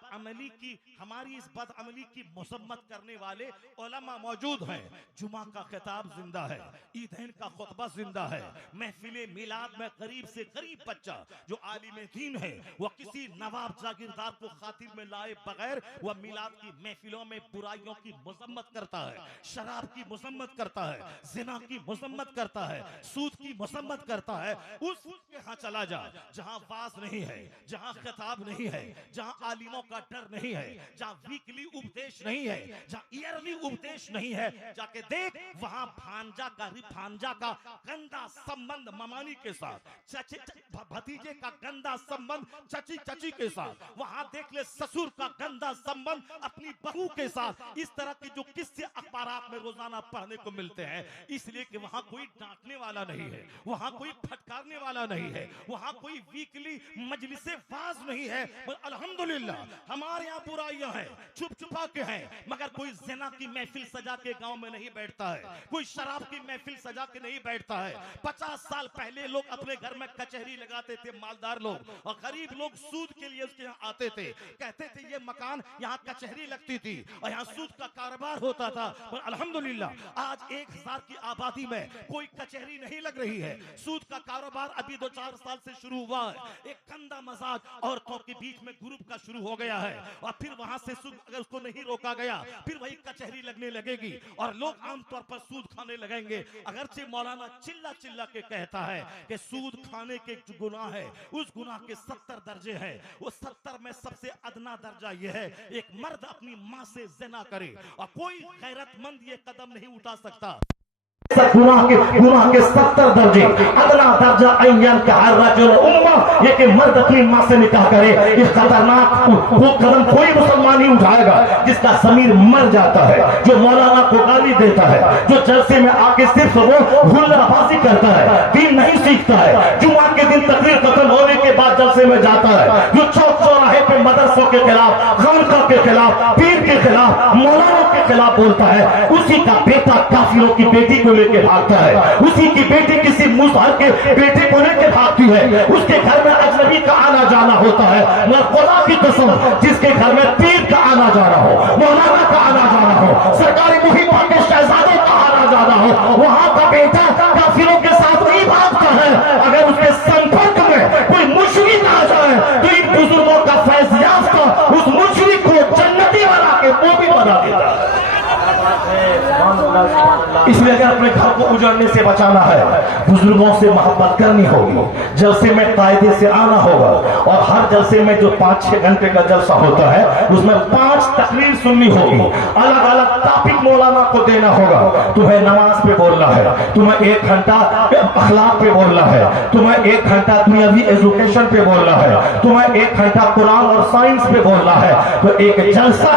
عملی کی مذمت کرنے والے علماء موجود ہیں. جمعہ کا خطاب زندہ ہے, عیدین کا خطبہ زندہ ہے, محفل میلاد میں غریب سے غریب بچہ جو عالم دین ہے وہ کسی نواب جاگیردار کو خاطر میں لائے بغیر وہ میلاد کی محفلوں میں برائیوں کی مذمت کرتا ہے, شراب کی مذمت کرتا ہے, زنا کی مذمت کرتا ہے, سود کی مذمت کرتا ہے. اس کے ہاں چلا جا جہاں واز نہیں ہے, جہاں خطاب نہیں ہے, جہاں عالموں کا ڈر نہیں ہے, جہاں ویکلی اپدیش نہیں ہے, جہاں ایئرلی اپدیش نہیں ہے, جا کے دیکھ وہاں بھانجا کا گندا سمبند ممانی کے ساتھ, بھتیجے کا گندا سمبند چچی کے ساتھ, وہاں دیکھ لے سسور کا گندا سمبند اپنی بہو کے ساتھ. اس طرح کے جو قصے اخبارات میں روزانہ پڑھنے کو ملتے ہیں, اس لیے کہ وہاں کوئی ڈانٹنے والا نہیں ہے, وہاں کوئی پھٹکارنے والا نہیں ہے, وہاں کوئی ویکلی مجلس واز نہیں ہے. الحمدللہ ہمارے یہاں برائیاں ہیں, چھپ چھپا کے ہیں, مگر کوئی زنا کی محفل سجا کے گاؤں میں نہیں بیٹھتا ہے, کوئی شراب کی محفل سجا کے نہیں بیٹھتا ہے. 50 سال پہلے لوگ اپنے گھر میں کچہری لگاتے تھے, مالدار لوگ, اور غریب لوگ سود کے لیے اس کے یہاں آتے تھے, کہتے تھے یہ مکان یہاں کچہری لگتی تھی اور یہاں سود کا کاروبار ہوتا تھا. اور الحمدللہ آج 1000 کی آبادی میں کوئی کچہری نہیں لگ رہی ہے, سود کا کاروبار ابھی 2-4 سال سے شروع ہوا ہے. ایک گندا مزاج عورتوں کے بیچ میں گروپ کا شروع ہو گیا ہے, اور پھر وہاں سے سود اگر اس کو نہیں روکا گیا پھر وہی کچہری لگنے لگے گی اور لوگ عام طور پر سود کھانے لگیں گے. اگرچہ مولانا چلا کے کہتا ہے کہ سود کھانے کے جو گناہ ہے اس گناہ کے 70 درجے ہیں, وہ 70 میں سب سے ادنا درجہ یہ ہے ایک مرد اپنی ماں سے زنا کرے, اور کوئی غیرت مند یہ قدم نہیں اٹھا سکتا گناہ کے 70 درجے ادنا درجہ این کا الرجل امہ، یہ کہ مرد اپنی ماں سے نکاح کرے، یہ خطرناک وہ قدم کوئی مسلمان نہیں اٹھائے گا جس کا ضمیر مر جاتا ہے، جو مولانا کو گالی دیتا ہے، جو جلسے میں آ کے صرف وہ ہلا بازی کرتا ہے، دین نہیں سیکھتا ہے، جمعہ کے دن تقریر ختم ہونے کے بعد جلسے میں جاتا ہے، جو چوک چوراہے پہ مدرسوں کے خلاف، خانقاہ کے خلاف، پیر کے خلاف، مولانا کے خلاف بولتا ہے، اسی کا بیٹا کافروں کی بیٹی کو لے کے بھاگتا ہے، اسی کی بیٹی کسی مظہر کے بیٹے کو لے کے بھاگتی ہے، اس کے گھر میں اجنبی کا آنا جانا ہوتا ہے، میں خدا کی قسم جس کے گھر میں پیر کا آنا جانا ہو، مولانا کا آنا جانا ہو، سرکاری محبہ کے شہزادوں کا آنا جانا ہو، وہاں کا بیٹا کافروں کے ساتھ نہیں بھاگتا ہے، اگر اس کے سنپرک میں کوئی مشرک آ جائے تو ان بزرگوں کا فیض یافتہ اس مشرک کو جنتی بنا کے مومن بنا دیتا ہے۔ اس لیے اگر اپنے گھر کو اجڑنے سے بچانا ہے، بزرگوں سے محبت کرنی ہوگی، جلسے میں قاعدے سے آنا ہوگا، اور ہر جلسے میں جو 5-6 گھنٹے کا جلسہ ہوتا ہے اس میں 5 تقریر سننی ہوگی، الگ الگ ٹاپک مولانا کو دینا ہوگا، تمہیں نماز پہ بولنا ہے، تمہیں 1 گھنٹہ اخلاق پہ بولنا ہے، تمہیں 1 گھنٹہ دنیاوی ایجوکیشن پہ بولنا ہے، تمہیں 1 گھنٹہ قرآن اور سائنس پہ بولنا ہے، تو ایک جلسہ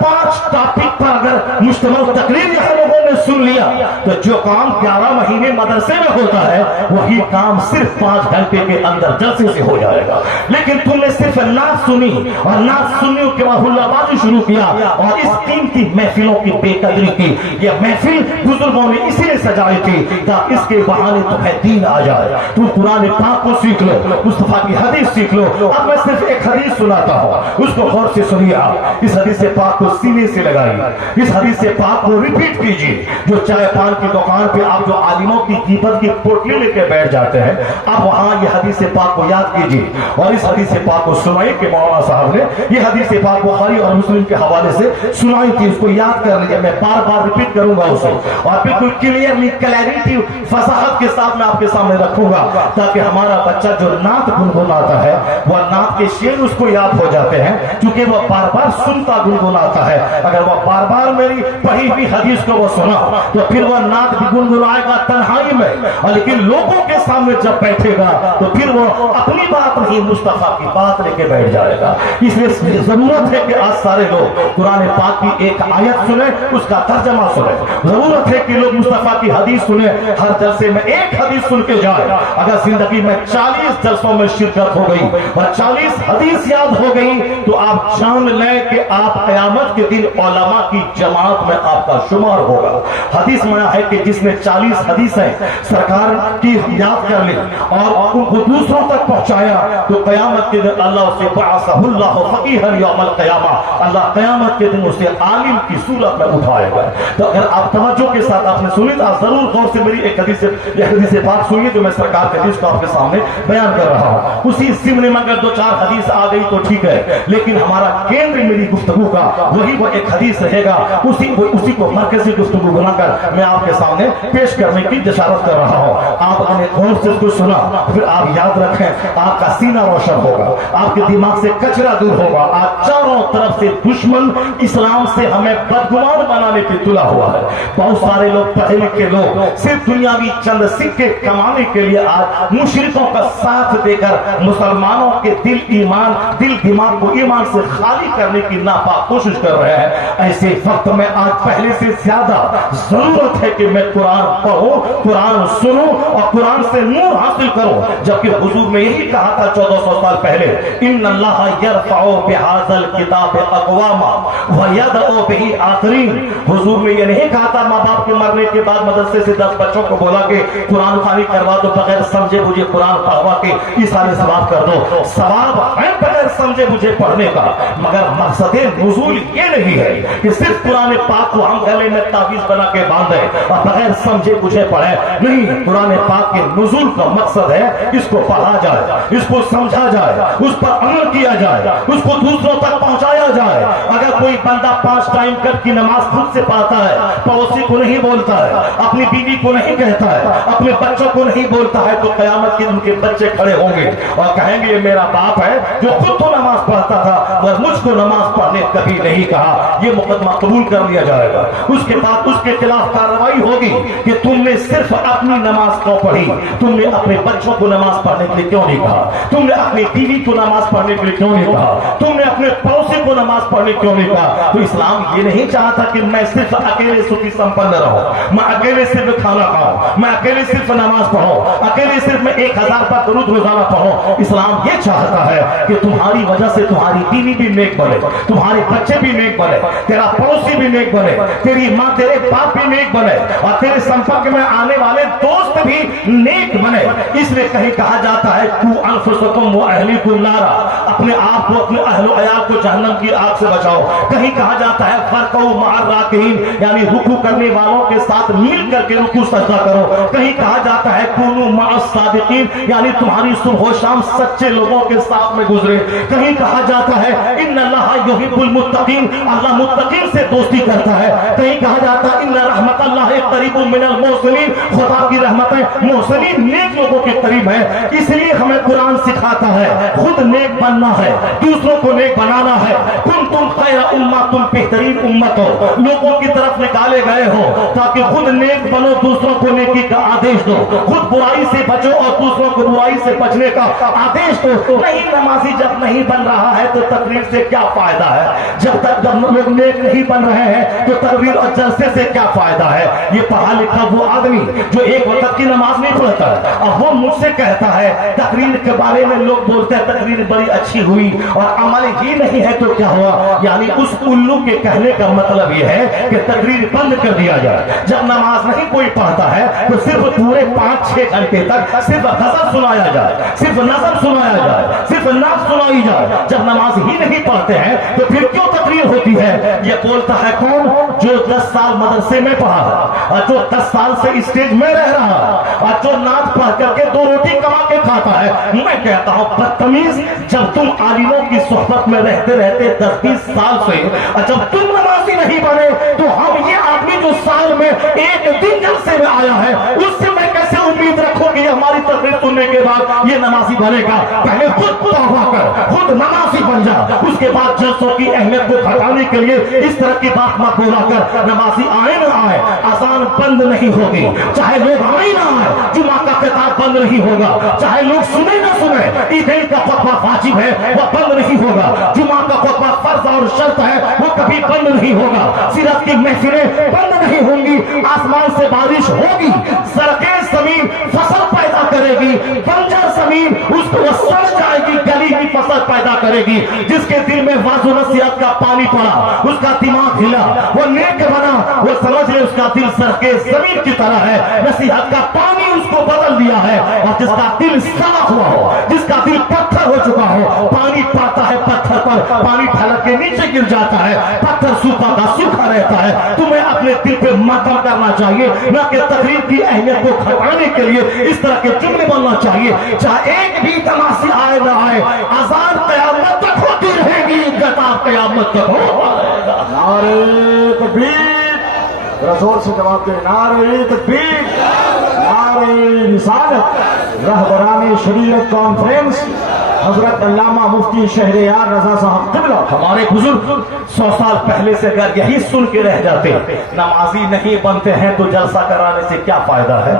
5 ٹاپک پر اگر مشتمل تقریر یہاں لوگوں نے سن لیا تو جو کام 11 مہینے مدرسے میں ہوتا ہے وہی کام صرف 5 گھنٹے کے اندر جلسے سے ہو جائے گا۔ لیکن تم نے صرف نعت سنی اور نعت سننے کے بعد ہلا بازی شروع کیا اور اس قیمتی محفلوں کی بے قدری کی۔ یہ محفل بزرگوں نے اسی لیے سجائی تھی تاکہ اس کے بہانے تمہیں دین آ جائے، تم قرآن پاک کو سیکھ لو، مصطفیٰ کی حدیث سیکھ لو۔ اب میں صرف ایک حدیث سناتا ہوں، اس کو غور سے سنیے آپ، اس حدیث پاک کو سینے سے لگائیے، اس حدیث پاک کو ریپیٹ کیجیے۔ جو چائے پان کی دکان پہ آپ جو عالموں کی غیبت کی پوٹلی لے کے بیٹھ جاتے ہیں، آپ وہاں یہ حدیث پاک کو یاد کیجیے اور اس حدیث پاک کو سنائیے کہ مولانا صاحب نے یہ حدیث پاک بخاری اور مسلم کے حوالے سے سنائی تھی، اس کو یاد کر لیجیے، میں بار بار ریپیٹ کروں گا اسے اور بالکل کلیئرلی کلیئرٹی فصاحت کے ساتھ میں آپ کے سامنے رکھوں گا تاکہ ہمارا بچہ جو نعت گنگناتا ہے وہ نعت کے شعر اس کو یاد ہو جاتے ہیں، کیونکہ وہ بار بار سنتا گنگناتا ہے۔ اگر وہ بار بار میری پڑھی ہوئی حدیث کو وہ سنا تو پھر وہ نعت بھی گنگنائے گا تنہائی میں، لیکن لوگوں کے سامنے جب بیٹھے گا تو پھر وہ اپنی بات نہیں مصطفیٰ کی بات لے کے بیٹھ جائے گا۔ اس لیے ضرورت ہے کہ آج سارے لوگ قرآن پاک کی ایک آیت سنیں، اس کا ترجمہ سنیں، ضرورت ہے کہ لوگ مصطفیٰ کی حدیث سنیں، ہر جلسے میں ایک حدیث سن کے جائے۔ اگر زندگی میں 40 جلسوں میں شرکت ہو گئی اور 40 حدیث یاد ہو گئی تو آپ جان لیں کہ آپ قیامت کے دن علماء کی جماعت میں آپ کا شمار ہوگا۔ حدیث میں ہے کہ جس نے 40 حدیثیں سرکار کی یاد کر لی اور ان کو دوسروں تک پہنچایا تو قیامت کے دن اللہ اسے بعثہ اللہ فقیہا یوم القیامہ، اللہ قیامت کے دن اسے عالم کی صورت میں اٹھائے گا۔ تو اگر آپ توجہ کے ساتھ آپ نے سنی تو آپ ضرور غور سے میری ایک حدیث پاک سنیے جو میں سرکار کے حدیث کو آپ کے سامنے بیان کر رہا ہوں۔ اسی سمنے میں اگر 2-4 حدیث آ گئی تو ٹھیک ہے، لیکن ہمارا کیندر میری گفتگو کا وہی وہ ایک حدیث رہے گا، اسی کو مرکزی گفتگو بنا کر میں آپ کے سامنے پیش کرنے کی جسارت کر رہا ہوں۔ آپ نے غور سے اس کو سنا پھر آپ یاد رکھیں، آپ کا سینہ روشن ہوگا، آپ کے دماغ سے کچرا دور ہوگا۔ آپ چاروں طرف سے دشمن اسلام سے ہمیں بدگمان بنانے پہ تلا ہوا ہے۔ بہت سارے لوگ پڑھے لکھے لوگ صرف دنیاوی چند سکے کمانے کے لیے آج مشرکوں کا ساتھ دے کر مسلمانوں کے دل دماغ کو ایمان سے خالی کرنے کی ناپاک کوشش کر رہے ہیں۔ ایسے وقت میں آج پہلے سے زیادہ ضرورت ہے کہ میں قرآن پڑھوں، قرآن سنوں اور قرآن سے نور حاصل کروں، جبکہ حضور نے یہی کہا تھا 1400 سال پہلے، ان اللہ یرفع بہذا الکتاب اقواما ویدعو بہ آخرین۔ حضور نے یہ نہیں کہا تھا ماں باپ کے مرنے کے بعد مدرسے سے 10 بچوں کو بولا کہ قرآن خوانی کروا دو، بغیر سمجھے مجھے قرآن پڑھوا کے یہ سارے ثواب کر دو۔ ثواب ہے بغیر سمجھے مجھے پڑھنے کا، مگر مقصد نزول یہ نہیں ہے کہ صرف قرآن پاک کو ہم گلے میں تعویذ بنا کے باندھے اور بغیر سمجھے مجھے پڑھے۔ نہیں، قرآن پاک کے نزول کا مقصد ہے اس کو پڑھا جائے، اس کو سمجھا جائے، اس پر عمل کیا جائے، اس کو دوسروں تک پہنچایا جائے۔ اگر کوئی بندہ 5 ٹائم کر کی نماز خود سے پڑھتا ہے، پڑوسی کو نہیں بولتا ہے، اپنی بیوی کو نہیں کہتا ہے، اپنے بچوں کو نہیں بولتا ہے، تو قیامت کے ان کے بچے کھڑے ہوں گے اور کہیں گے یہ میرا باپ ہے جو خود تو نماز پڑھتا تھا مگر مجھ کو نماز پڑھنے کبھی نہیں کہا۔ یہ مقدمہ قبول کر لیا جائے گا۔ اس کے بعد اس کے خلاف کارروائی ہوگی کہ تم نے صرف اپنی نماز کیوں پڑھی, تم نے اپنے بچوں کو نماز پڑھنے کے لیے کیوں نہیں کہا, تم نے اپنی بیوی کو نماز پڑھنے کے لیے کیوں نہیں کہا, تم نے اپنے پڑوسی کو نماز پڑھنے کیوں نہیں کہا. تو اسلام یہ نہیں چاہتا کہ میں صرف اکیلے سکھی سمپن رہوں, میں اکیلے صرف کھانا کھاؤں, میں اکیلے صرف نماز پڑھوں, اکیلے صرف میں 1000 پر درود روزانہ پڑھوں. اسلام یہ چاہتا ہے کہ تمہاری وجہ سے تمہاری بیوی بھی نیک بنے, تمہارے بچے بھی نیک بنے, تیرا پڑوسی بھی نیک بنے, تیری ماں تیرے باپ بھی نیک بنے, اور تیرے سمپرک میں آنے والے دوست بھی نیک بنے. اس لیے کہیں کہا جاتا ہے قو انفسکم و اہلیکم نارا, اپنے آپ کو اپنے اہل و عیال کو جہنم کی آگ سے بچاؤ. کہیں کہا جاتا ہے فرقوا مع الراکعین, یعنی رکوع کرنے والوں کے ساتھ مل کر کے رکوع سجدہ کرو. کہیں کہا جاتا ہے کونوا مع الصادقین, یعنی تمہاری صبح و شام سچے لوگوں کے ساتھ میں گزرے. کہیں کہا جاتا ہے ان اللہ یحب المتقین, اللہ متقین سے دوستی کرتا ہے. کہیں کہا جاتا ہے ان رحمت اللہ قریب من المحسنین, خدا کی رحمتیں محسنین نیک لوگوں کے قریب ہے. اس لیے ہمیں قرآن سکھاتا ہے خود نیک بننا ہے, دوسروں کو نیک بنانا ہے. کنتم خیر امہ, تم بہترین امت ہو, لوگوں کی طرف نکالے گئے ہو تاکہ خود نیک بنو, دوسروں کو نیکی کا آدیش دو, خود برائی سے بچو اور دوسروں کو برائی سے بچنے کا آدیش دو. نہیں نمازی جب نہیں بن رہا ہے تو تقریر سے کیا فائدہ ہے, جب تک جب لوگ نیک نہیں بن رہے ہیں تو تقریر اور جلسے سے کیا فائدہ ہے. یہ پڑھا لکھا وہ آدمی جو ایک وقت کی نماز نہیں پڑھتا ہے, اب وہ مجھ سے کہتا ہے تقریر کے بارے میں لوگ بولتے ہیں تقریر بڑی اچھی ہوئی اور عمل ہی نہیں ہے تو کیا ہوا. یعنی اس الو کے کہنے کا مطلب یہ ہے کہ تقریر بند کر دیا جائے. جب نماز نہیں کوئی پڑھتا ہے تو صرف پورے 5-6 گھنٹے تک صرف غزل سنایا جائے, صرف نظم سنایا جائے, صرف نعت سنائی جائے. جب نماز ہی نہیں پڑھتے ہیں تو پھر کیوں تقریر ہوتی ہے. یہ بولتا ہے کون, جو 10 سال مدرسے میں پڑھا ہے اور جو 10 سال سے اسٹیج میں رہ رہا ہے اور جو نعت پڑھ کر کے 2 روٹی کما کے کھاتا ہے. میں کہتا ہوں بدتمیز, جب تم عالموں کی صحبت میں رہتے رہتے 10-20 سال سے اور جب تم نمازی نہیں بنے تو ہم یہ آدمی جو سال میں 1 دن جلسے میں آیا ہے اس سے میں کیسے امید رکھوں کہ ہماری تقریر سننے کے بعد یہ نمازی بنے گا. پہلے خود توبہ کر, خود نمازی بن جا, اس کے بعد جلسوں کی اہمیت کو گھٹانے کے لیے اس طرح کی بات مت بولا کر. نمازی آئے نہ آئے اذان بند نہیں ہوگی, چاہے لوگ آئے نہ آئے جمعہ کا خطاب بند نہیں ہوگا, چاہے لوگ سنے نہ سنے عیدین کا خطبہ واجب ہے وہ بند نہیں ہوگا, جمعہ کا خطبہ فرض اور شرط ہے وہ کبھی بند نہیں ہوگا, سیرت کی محفلیں بند نہیں ہوں گی, آسمان سے بارش ہوگی, سرخیز زمین فصل پیدا کرے گی, بنجر زمین اس کو سڑ جائے گی, گلی کی فصل پیدا کرے گی. جس کے دل میں واضح نصیحت کا پانی پڑا, اس کا دماغ ہلا, وہ نیک بنا, وہ سمجھ لے اس کا دل سرخیز زمین کی طرح ہے, نصیحت کا پانی اس کو بدل دیا ہے. اور جس کا دل صاف ہوا ہو, جس کا دل پتھر ہو چکا ہو, پانی پڑتا ہے پتھر پر, پانی ڈھلک کے نیچے گر جاتا ہے, پتھر سوکھا کا سوکھا رہتا ہے. تمہیں اپنے دل پہ ماتم کرنا چاہیے, نہ کہ تقریر کی اہمیت کو گھٹانے کے لیے اس طرح کے جملے بولنا چاہیے. چاہے ایک بھی نمازی آئے نہ آئے, اذان قیامت تک ہوتی رہے گی, خطاب قیامت تک ہو. نعرہ تکبیر, زور سے جواب دے, نعرہ تکبیر, نعرہ رسالت. رہبران شریعت کانفرنس حضرت علامہ مفتی شہریار رضا صاحب قبلہ, ہمارے بزرگ 100 سال پہلے سے اگر یہی سن کے رہ جاتے نمازی نہیں بنتے ہیں تو جلسہ کرانے سے کیا فائدہ ہے.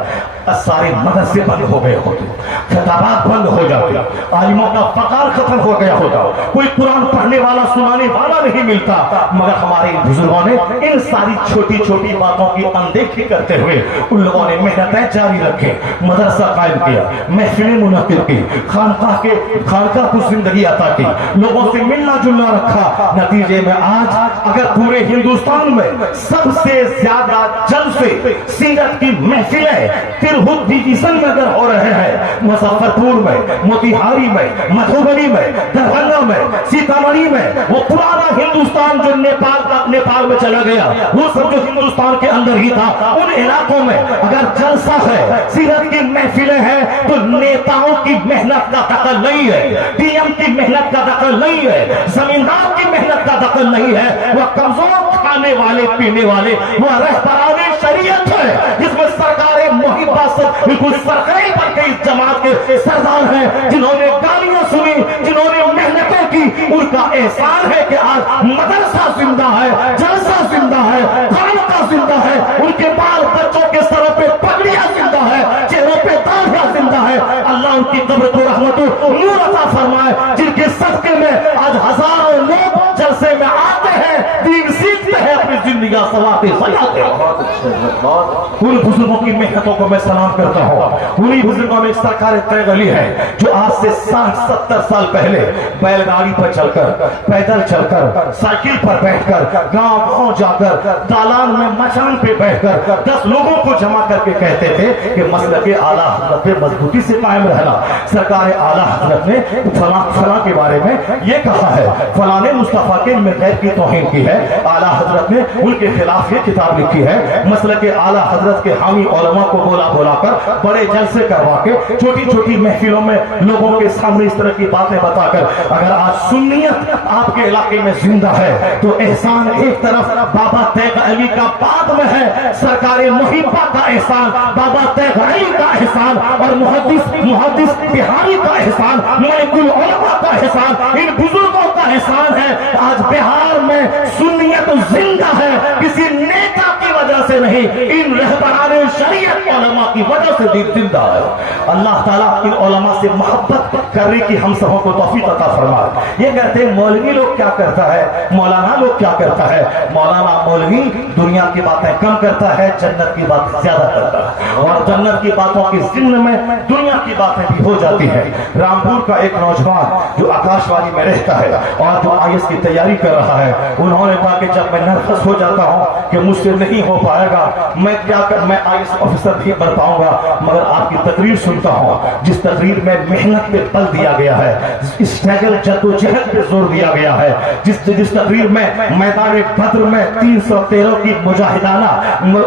سارے مدرسے بند ہو گئے ہوتے, خطابات بند ہو جاتے, عالموں کا فقار ختم ہو گیا ہوتا, کوئی قرآن پڑھنے والا سنانے والا نہیں ملتا. مگر ہمارے بزرگوں نے ان ساری چھوٹی چھوٹی باتوں کی اندیکھی کرتے ہوئے ان لوگوں نے محنتیں جاری رکھیں, مدرسہ قائم کیا, محفلیں منعقد کی, خانقاہ کو زندگی عطا کی, لوگوں سے ملنا جلنا رکھا. نتیجے میں آج اگر پورے ہندوستان میں سب سے زیادہ جلسے سیرت کی محفلیں ترہت ڈویژن میں اگر ہو رہے ہیں, مظفرپور میں, موتیہاری میں, مدھوبنی میں, دربھنگا میں, سیتامڑھی میں, وہ پرانا ہندوستان جو نیپال میں چلا گیا, وہ سب جو ہندوستان کے اندر ہی تھا, ان علاقوں میں اگر جلسہ ہے, سیرت کی محفلیں ہیں تو نیتاؤں کی محنت کا دخل نہیں ہے, ڈی ایم کی محنت کا دخل نہیں ہے, زمیندار کی محنت کا دخل نہیں ہے. وہ کمزور کھانے والے پینے والے وہ رہبران شریعت ہے جس میں سرکار محبہ سے بالکل سرکاری پر کے اس جماعت کے سردار ہیں, جنہوں نے گالیاں سنی, جنہوں نے محنتیں کی, ان کا احسان ہے کہ آج مدرسہ زندہ ہے، جلسہ زندہ ہے، خانقاہ زندہ ہے، ان کے بال بچوں کے سروں پہ پگڑیاں زندہ ہے، چہروں پہ داڑھیاں زندہ ہے۔ اللہ ان کی قبر کو رحمت و نور عطا فرمائے، جن کے صدقے میں آج ہزاروں لوگ جلسے میں آتے ہیں، دین سیکھتے ہیں، اپنی زندگی سواتے سجاتے ہیں۔ ان بزرگوں کی محنتوں کو میں سلام کرتا ہوں۔ انہی بزرگوں میں ایک سرکار طیغ علی ہے جو آج سے 60-70 سال پہلے بیل گاڑی پر چل کر، پیدل چل کر، سائیکل پر بیٹھ کر، گاؤں جا کر، دالان میں مچان پہ بیٹھ کر 10 لوگوں کو جمع کر کے کہتے تھے کہ مسلک اعلیٰ حضرت پہ مضبوطی سے قائم رہنا۔ سرکار اعلیٰ حضرت نے فلاں کے بارے میں یہ کہا ہے، فلاں نے مصطفیٰ کے غیر کی توہین کی ہے، اعلیٰ حضرت نے ان کے خلاف یہ کتاب لکھی ہے۔ مسلک اعلیٰ حضرت کے حامی علماء کو بلا کر بڑے جلسے کروا کے چھوٹی چھوٹی محفلوں میں لوگوں کے سامنے اس طرح کی باتیں بتا کر، اگر آج سنیت آپ کے علاقے میں زندہ ہے تو احسان ایک طرف بابا طیغ علی کا بعد میں ہے، سرکار محبہ کا احسان، بابا طیغ علی کا احسان، اور محدث بہاری کا احسان، ملک العلماء کا احسان، ان بزرگوں کا احسان ہے۔ آج بہار میں سنیت زندہ ہے، کسی نیتا کی وجہ سے نہیں، ان رہبران شریعت علماء کی وجہ سے دین زندہ ہے۔ اللہ تعالیٰ ان علماء سے محبت کرنے کی ہم سبوں کو توفیق عطا فرمائے۔ یہ کہتے ہیں مولوی لوگ کیا کرتا ہے، مولانا لوگ کیا کرتا ہے۔ مولانا مولوی دنیا کی باتیں کم کرتا ہے، جنت کی بات زیادہ کرتا ہے، اور جنت کی باتوں کی ضمن میں دنیا کی باتیں بھی ہو جاتی ہیں۔ رامپور کا ایک نوجوان جو آکاش وانی میں رہتا ہے اور جو IAS کی تیاری کر رہا ہے، انہوں نے کہا کہ جب میں نروس ہو جاتا ہوں کہ مجھ سے نہیں ہو پائے گا، میں IAS آفیسر نہیں بن پاؤں گا، مگر آپ کی تقریر سنتا ہوں جس تقریر میں محنت پہ بل دیا گیا ہے، اسٹرگل جدوجہد پہ زور دیا گیا ہے، جس تقریر میں میدان بدر میں 313 کی مجاہدانہ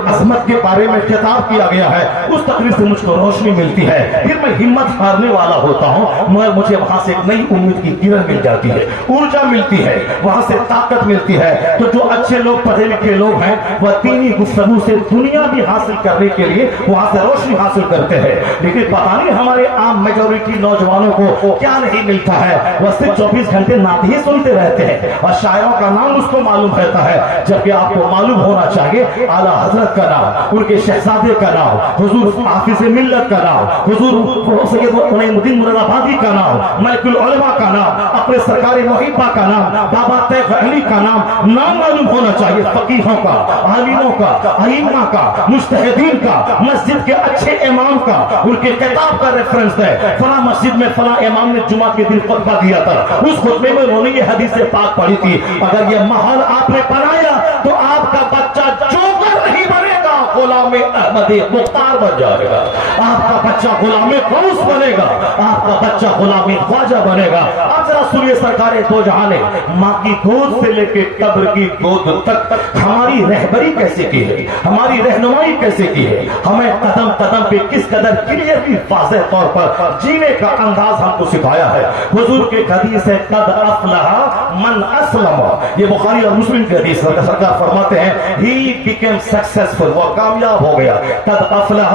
عظمت کے بارے میں خطاب کیا گیا ہے، اس تقریر سے مجھ کو روشنی ملتی ہے، پھر میں ہمت ہارنے والا ہوتا ہوں، مگر مجھے وہاں سے ایک نئی امید کی کرن مل جاتی ہے، ارجا ملتی ہے، وہاں سے طاقت ملتی ہے۔ تو جو اچھے لوگ پڑھے لکھے لوگ ہیں وہ دینی گفتگو سے دنیا بھی حاصل کرنے کے لیے وہاں سے روشنی حاصل کرتے ہیں، لیکن پتہ نہیں ہمارے عام میجورٹی نوجوانوں کو کیا نہیں ملتا ہے، وہ صرف 24 گھنٹے نعت ہی سنتے رہتے ہیں اور شاعروں کا نام اس کو معلوم رہتا ہے، جبکہ آپ کو معلوم ہونا چاہیے اعلیٰ حضرت کا نام، ان کے شہزادے کا نام، حضور حافظ ملت کا نام، حضور سید نعیم الدین مراد آبادی کا نام، ملک العلماء کا نام، اپنے سرکار محبہ کا نام، بابا طیغ علی کا نام معلوم ہونا چاہیے، فقیہوں کا، عالموں کا، ائمہ کا، مجتہدین کا، مسجد کے اچھے امام کا، ان کے کتاب کا ریفرنس ہے، فلاں مسجد میں فلاں امام نے جمعہ کے دن خطبہ دیا تھا، اس خطبے میں انہوں نے یہ حدیث پاک پڑھی تھی۔ اگر یہ ماحول آپ نے بنایا تو آپ کا بچہ جوکر نہیں بنے گا، غلام احمد مختار بن جائے گا، آپ کا بچہ غلام غوث بنے گا، آپ کا بچہ غلام خواجہ بنے گا۔ اب ذرا سنیے سرکار دو جہاں نے ماں کی گود سے لے کے قبر کی گود تک ہماری رہبری کیسے کی ہے، ہماری رہنمائی کیسے کی ہے، ہمیں قدم قدم پہ کس قدر کلیئرلی واضح طور پر جینے کا انداز ہم کو سکھایا ہے۔ حضور کے حدیث ہے قد افلح من اسلم، یہ بخاری اور مسلم کی حدیث ہے، سرکار فرماتے ہیں ہی بیکیم سکسیسفل، وہ کامیاب ہو گیا۔ قد افلح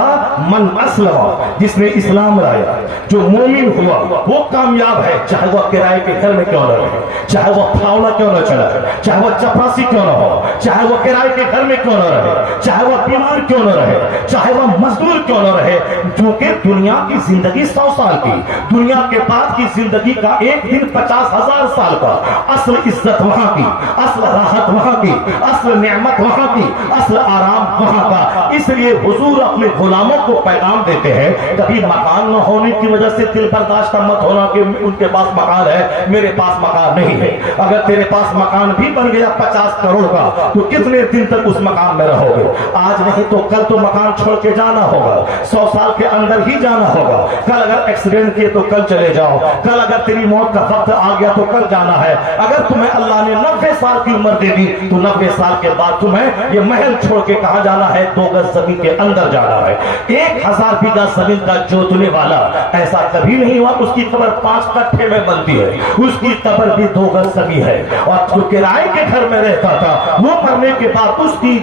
من اسلم، جس نے اسلام لایا، جو مومن ہوا وہ کامیاب ہے، چاہے وہ کرائے کے گھر میں کیوں نہ رہے، چاہے وہ پھاولا کیوں نہ چلا، چاہے وہ چپراسی کیوں نہ ہو، چاہے وہ کرائے کے گھر میں کیوں نہ رہے، چاہے وہ بیمار کیوں نہ رہے، چاہے وہ مزدور کیوں نہ رہے، کیونکہ دنیا کی زندگی 100 سال کی، دنیا کے بعد کی زندگی کا ایک دن 50,000 سال کا، اصل عزت وہاں کی، اصل راحت وہاں کی، اصل نعمت وہاں کی، اصل آرام وہاں کا۔ اس لیے حضور اپنے غلاموں کو پیغام دیتے ہیں، کبھی مکان نہ ہونے کی وجہ سے دل برداشتہ مت ہونا کہ ان کے پاس مکان ہے میرے پاس مکان نہیں ہے۔ اگر تیرے پاس مکان بھی بن گیا 50 کروڑ کا تو کتنے دن تک اس مکان میں رہو گے؟ آج نہیں تو کل تو مکان چھوڑ کے جانا ہوگا، 100 سال کے اندر ہی جانا ہوگا۔ کل اگر ایکسیڈنٹ کیے تو کل چلے جاؤ، کل اگر تیری موت کا وقت آ گیا تو کل جانا ہے۔ اگر تمہیں اللہ نے 90 سال کی عمر دے دی تو 90 سال کے بعد تمہیں یہ محل چھوڑ کے کہاں جانا ہے؟ 2 گز زمین کے اندر جانا ہے۔ 1000 بیگھہ زمین کا جوتنے والا ایسا کبھی نہیں ہوا اس کی قبر 5 کٹھے میں بنتی ہے، اس کی قبر بھی 2 گز زمین ہے، اور جو کرائے کے گھر میں رہتا تھا وہ مرنے کے بعد اس کی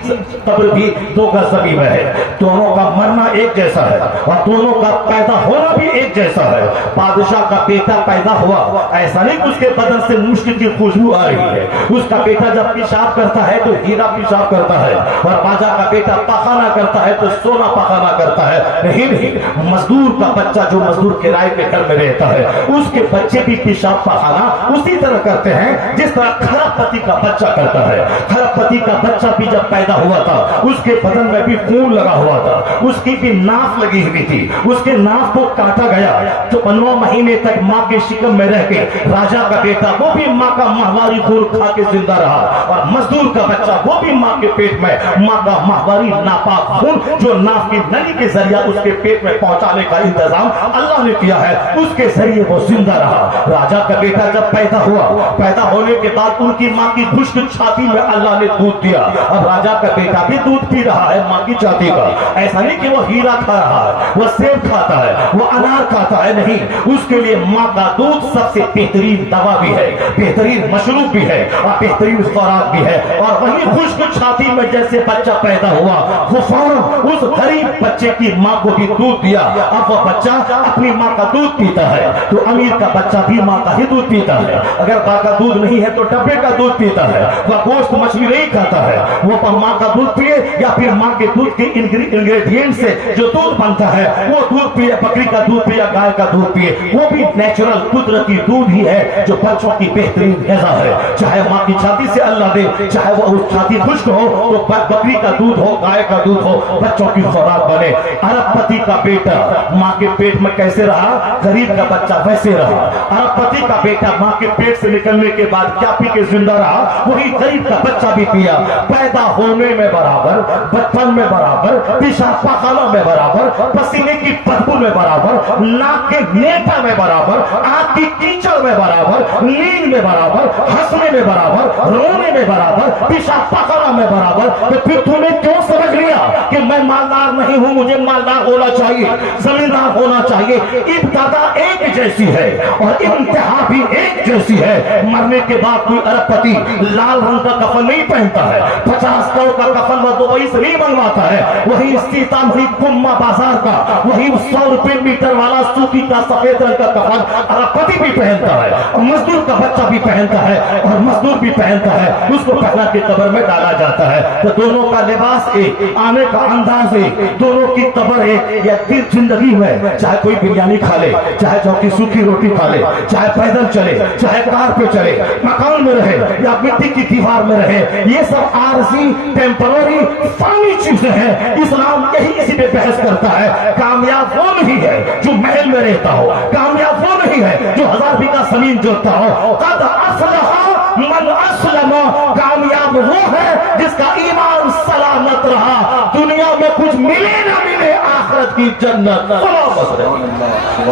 قبر بھی 2 گز زمین میں ہے۔ دونوں کا مرنا ایک جیسا ہے اور دونوں کا پیدا ہونا بھی ایک جیسا ہے۔ بادشاہ کا بیٹا پیدا ہوا، ایسا نہیں کہ اس کے بدن سے مشک کی خوشبو آ رہی ہے، اس کا بیٹا جب پیشاب کرتا ہے تو ہیرا پیشاب کرتا ہے، اور باجا کا بیٹا پخانہ کرتا ہے تو سونا پخانہ کرتا ہے۔ نہیں، مزدور کا بچہ جو مزدور کرائے کے گھر میں رہتا ہے اس کے بچے بھی پیشاب پخانہ اسی طرح کرتے ہیں جس طرح کھرب پتی کا بچہ کرتا ہے۔ کھرب پتی کا بچہ بھی جب پیدا ہوا تھا اس کے بدن میں بھی خون لگا ہوا تھا، اس کی بھی ناف لگی ہوئی تھی، اس کے ناف کو کاٹا گیا تو 9 مہینے تک ماں کے شکم میں رہ کے راجا کا بیٹا وہ بھی ماں کا ماہواری خون کھا کے زندہ رہا، اور مزدور کا بچہ وہ بھی ماں کے پیٹ میں ماں کا ماہواری ناپاک خون جو ناف کی نلی کے ذریعہ اس کے پیٹ میں پہنچانے کا انتظام اللہ نے کیا ہے، اس کے ذریعے وہ زندہ رہا۔ راجا کا بیٹا جب پیدا ہوا، پیدا ہونے کے بعد ان کی ماں کی خشک چھاتی میں اللہ نے دودھ دیا، اب راجا کا بیٹا بھی دودھ پی رہا ہے ماں کی چھاتی کا۔ ایسا نہیں کہ وہ ہیرا کھا رہا ہے، وہ سیب کھاتا ہے، وہ انار کھاتا ہے، نہیں، اس کے لیے ماں کا دودھ سب سے بہترین دوا بھی ہے، بہترین مشروب بھی ہے اور بہترین خوراک بھی ہے۔ اور وہی خشک چھاتی میں جیسے بچہ پیدا ہوا وہ فوراً اس غریب بچے کی ماں کو بھی دودھ دیا، اب وہ بچہ اپنی ماں کا دودھ پیتا ہے، تو امیر کا بچہ بھی ماں کا ہی دودھ پیتا ہے، اگر ماں کا دودھ نہیں ہے تو ڈبے کا دودھ پیتا ہے، وہ گوشت مچھلی نہیں کھاتا ہے، وہ ماں کا دودھ پیے یا پھر ماں کے دودھ کے انگریڈینٹ سے جو دودھ بنتا ہے وہ دودھ پیے، بکری کا دودھ پیے، گائے کا دودھ پیے، وہ بھی نیچرل قدرتی دودھ ہی ہے جو بچوں کی بہترین غذا ہے۔ چاہے ماں کی چھاتی سے اللہ دے، چاہے وہ چھاتی خشک ہو تو بکری کا دودھ ہو، گائے کا دودھ ہو، بچوں کی خوراک بنے۔ ارب پتی کا بیٹا ماں کے پیٹ میں کیسے رہا، غریب کا بچہ ویسے رہا۔ ارب پتی کا بیٹا ماں کے پیٹ سے نکلنے کے بعد کیا پی کے زندہ رہا، وہی غریب کا بچہ بھی پیا۔ پیدا ہونے میں برابر، بچپن میں برابر، پیشاب پاخانہ میں برابر، پسینے کی بدبو میں برابر، ناک کے نیٹا میں برابر، آنکھ کی کیچڑ میں برابر، نیند میں برابر، ہنسنے میں برابر، رونے میں برابر، پیشاب پاخانہ میں برابر۔ تو پھر تم نے کیوں سمجھ لیا کہ میں مالدار نہیں ہوں، مجھے مالدار ہونا چاہیے، زمیندار ہونا چاہیے؟ ابتدا ایک جیسی ہے اور انتہا بھی ایک جیسی ہے۔ مرنے کے بعد کوئی ارب پتی لال رنگ کا کفن نہیں پہنتا ہے، 50 کروڑ کا کفن وہ دبئی سے نہیں منگواتا ہے، وہی سیتامڑھی کما بازار کا وہی 100 روپے میٹر والا سوتی کا سفید رنگ کا کفن ارب پتی بھی پہنتا ہے، اور مزدور کا بچہ بھی پہنتا ہے، اور مزدور بھی پہنتا ہے، اس کو پہنا کے قبر میں ڈالا جاتا ہے۔ تو دونوں کا لباس ایک، آنے کا انداز ایک، دونوں کی قبر ایک۔ یا پھر زندگی میں چاہے کوئی بریانی کھا لے، چاہے چوکی سوکھی روٹی کھا لے، چاہے پیدل چلے، چاہے کار پہ چلے، مکان میں رہے یا مٹی کی دیوار میں رہے، یہ سب عارضی ٹیمپرری فانی چیزیں ہیں۔ اسلام یہی اسی پہ بحث کرتا ہے، کامیاب وہ نہیں ہے جو محل میں رہتا ہو، کامیاب وہ نہیں ہے جو 1000 بیگھہ زمین جوتتا ہو۔ قد افلح من اسلم، کامیاب وہ ہے جس کا ایمان سلامت رہا، دنیا میں کچھ ملے نہ ملے آخرت کی جنت سلامت رہے۔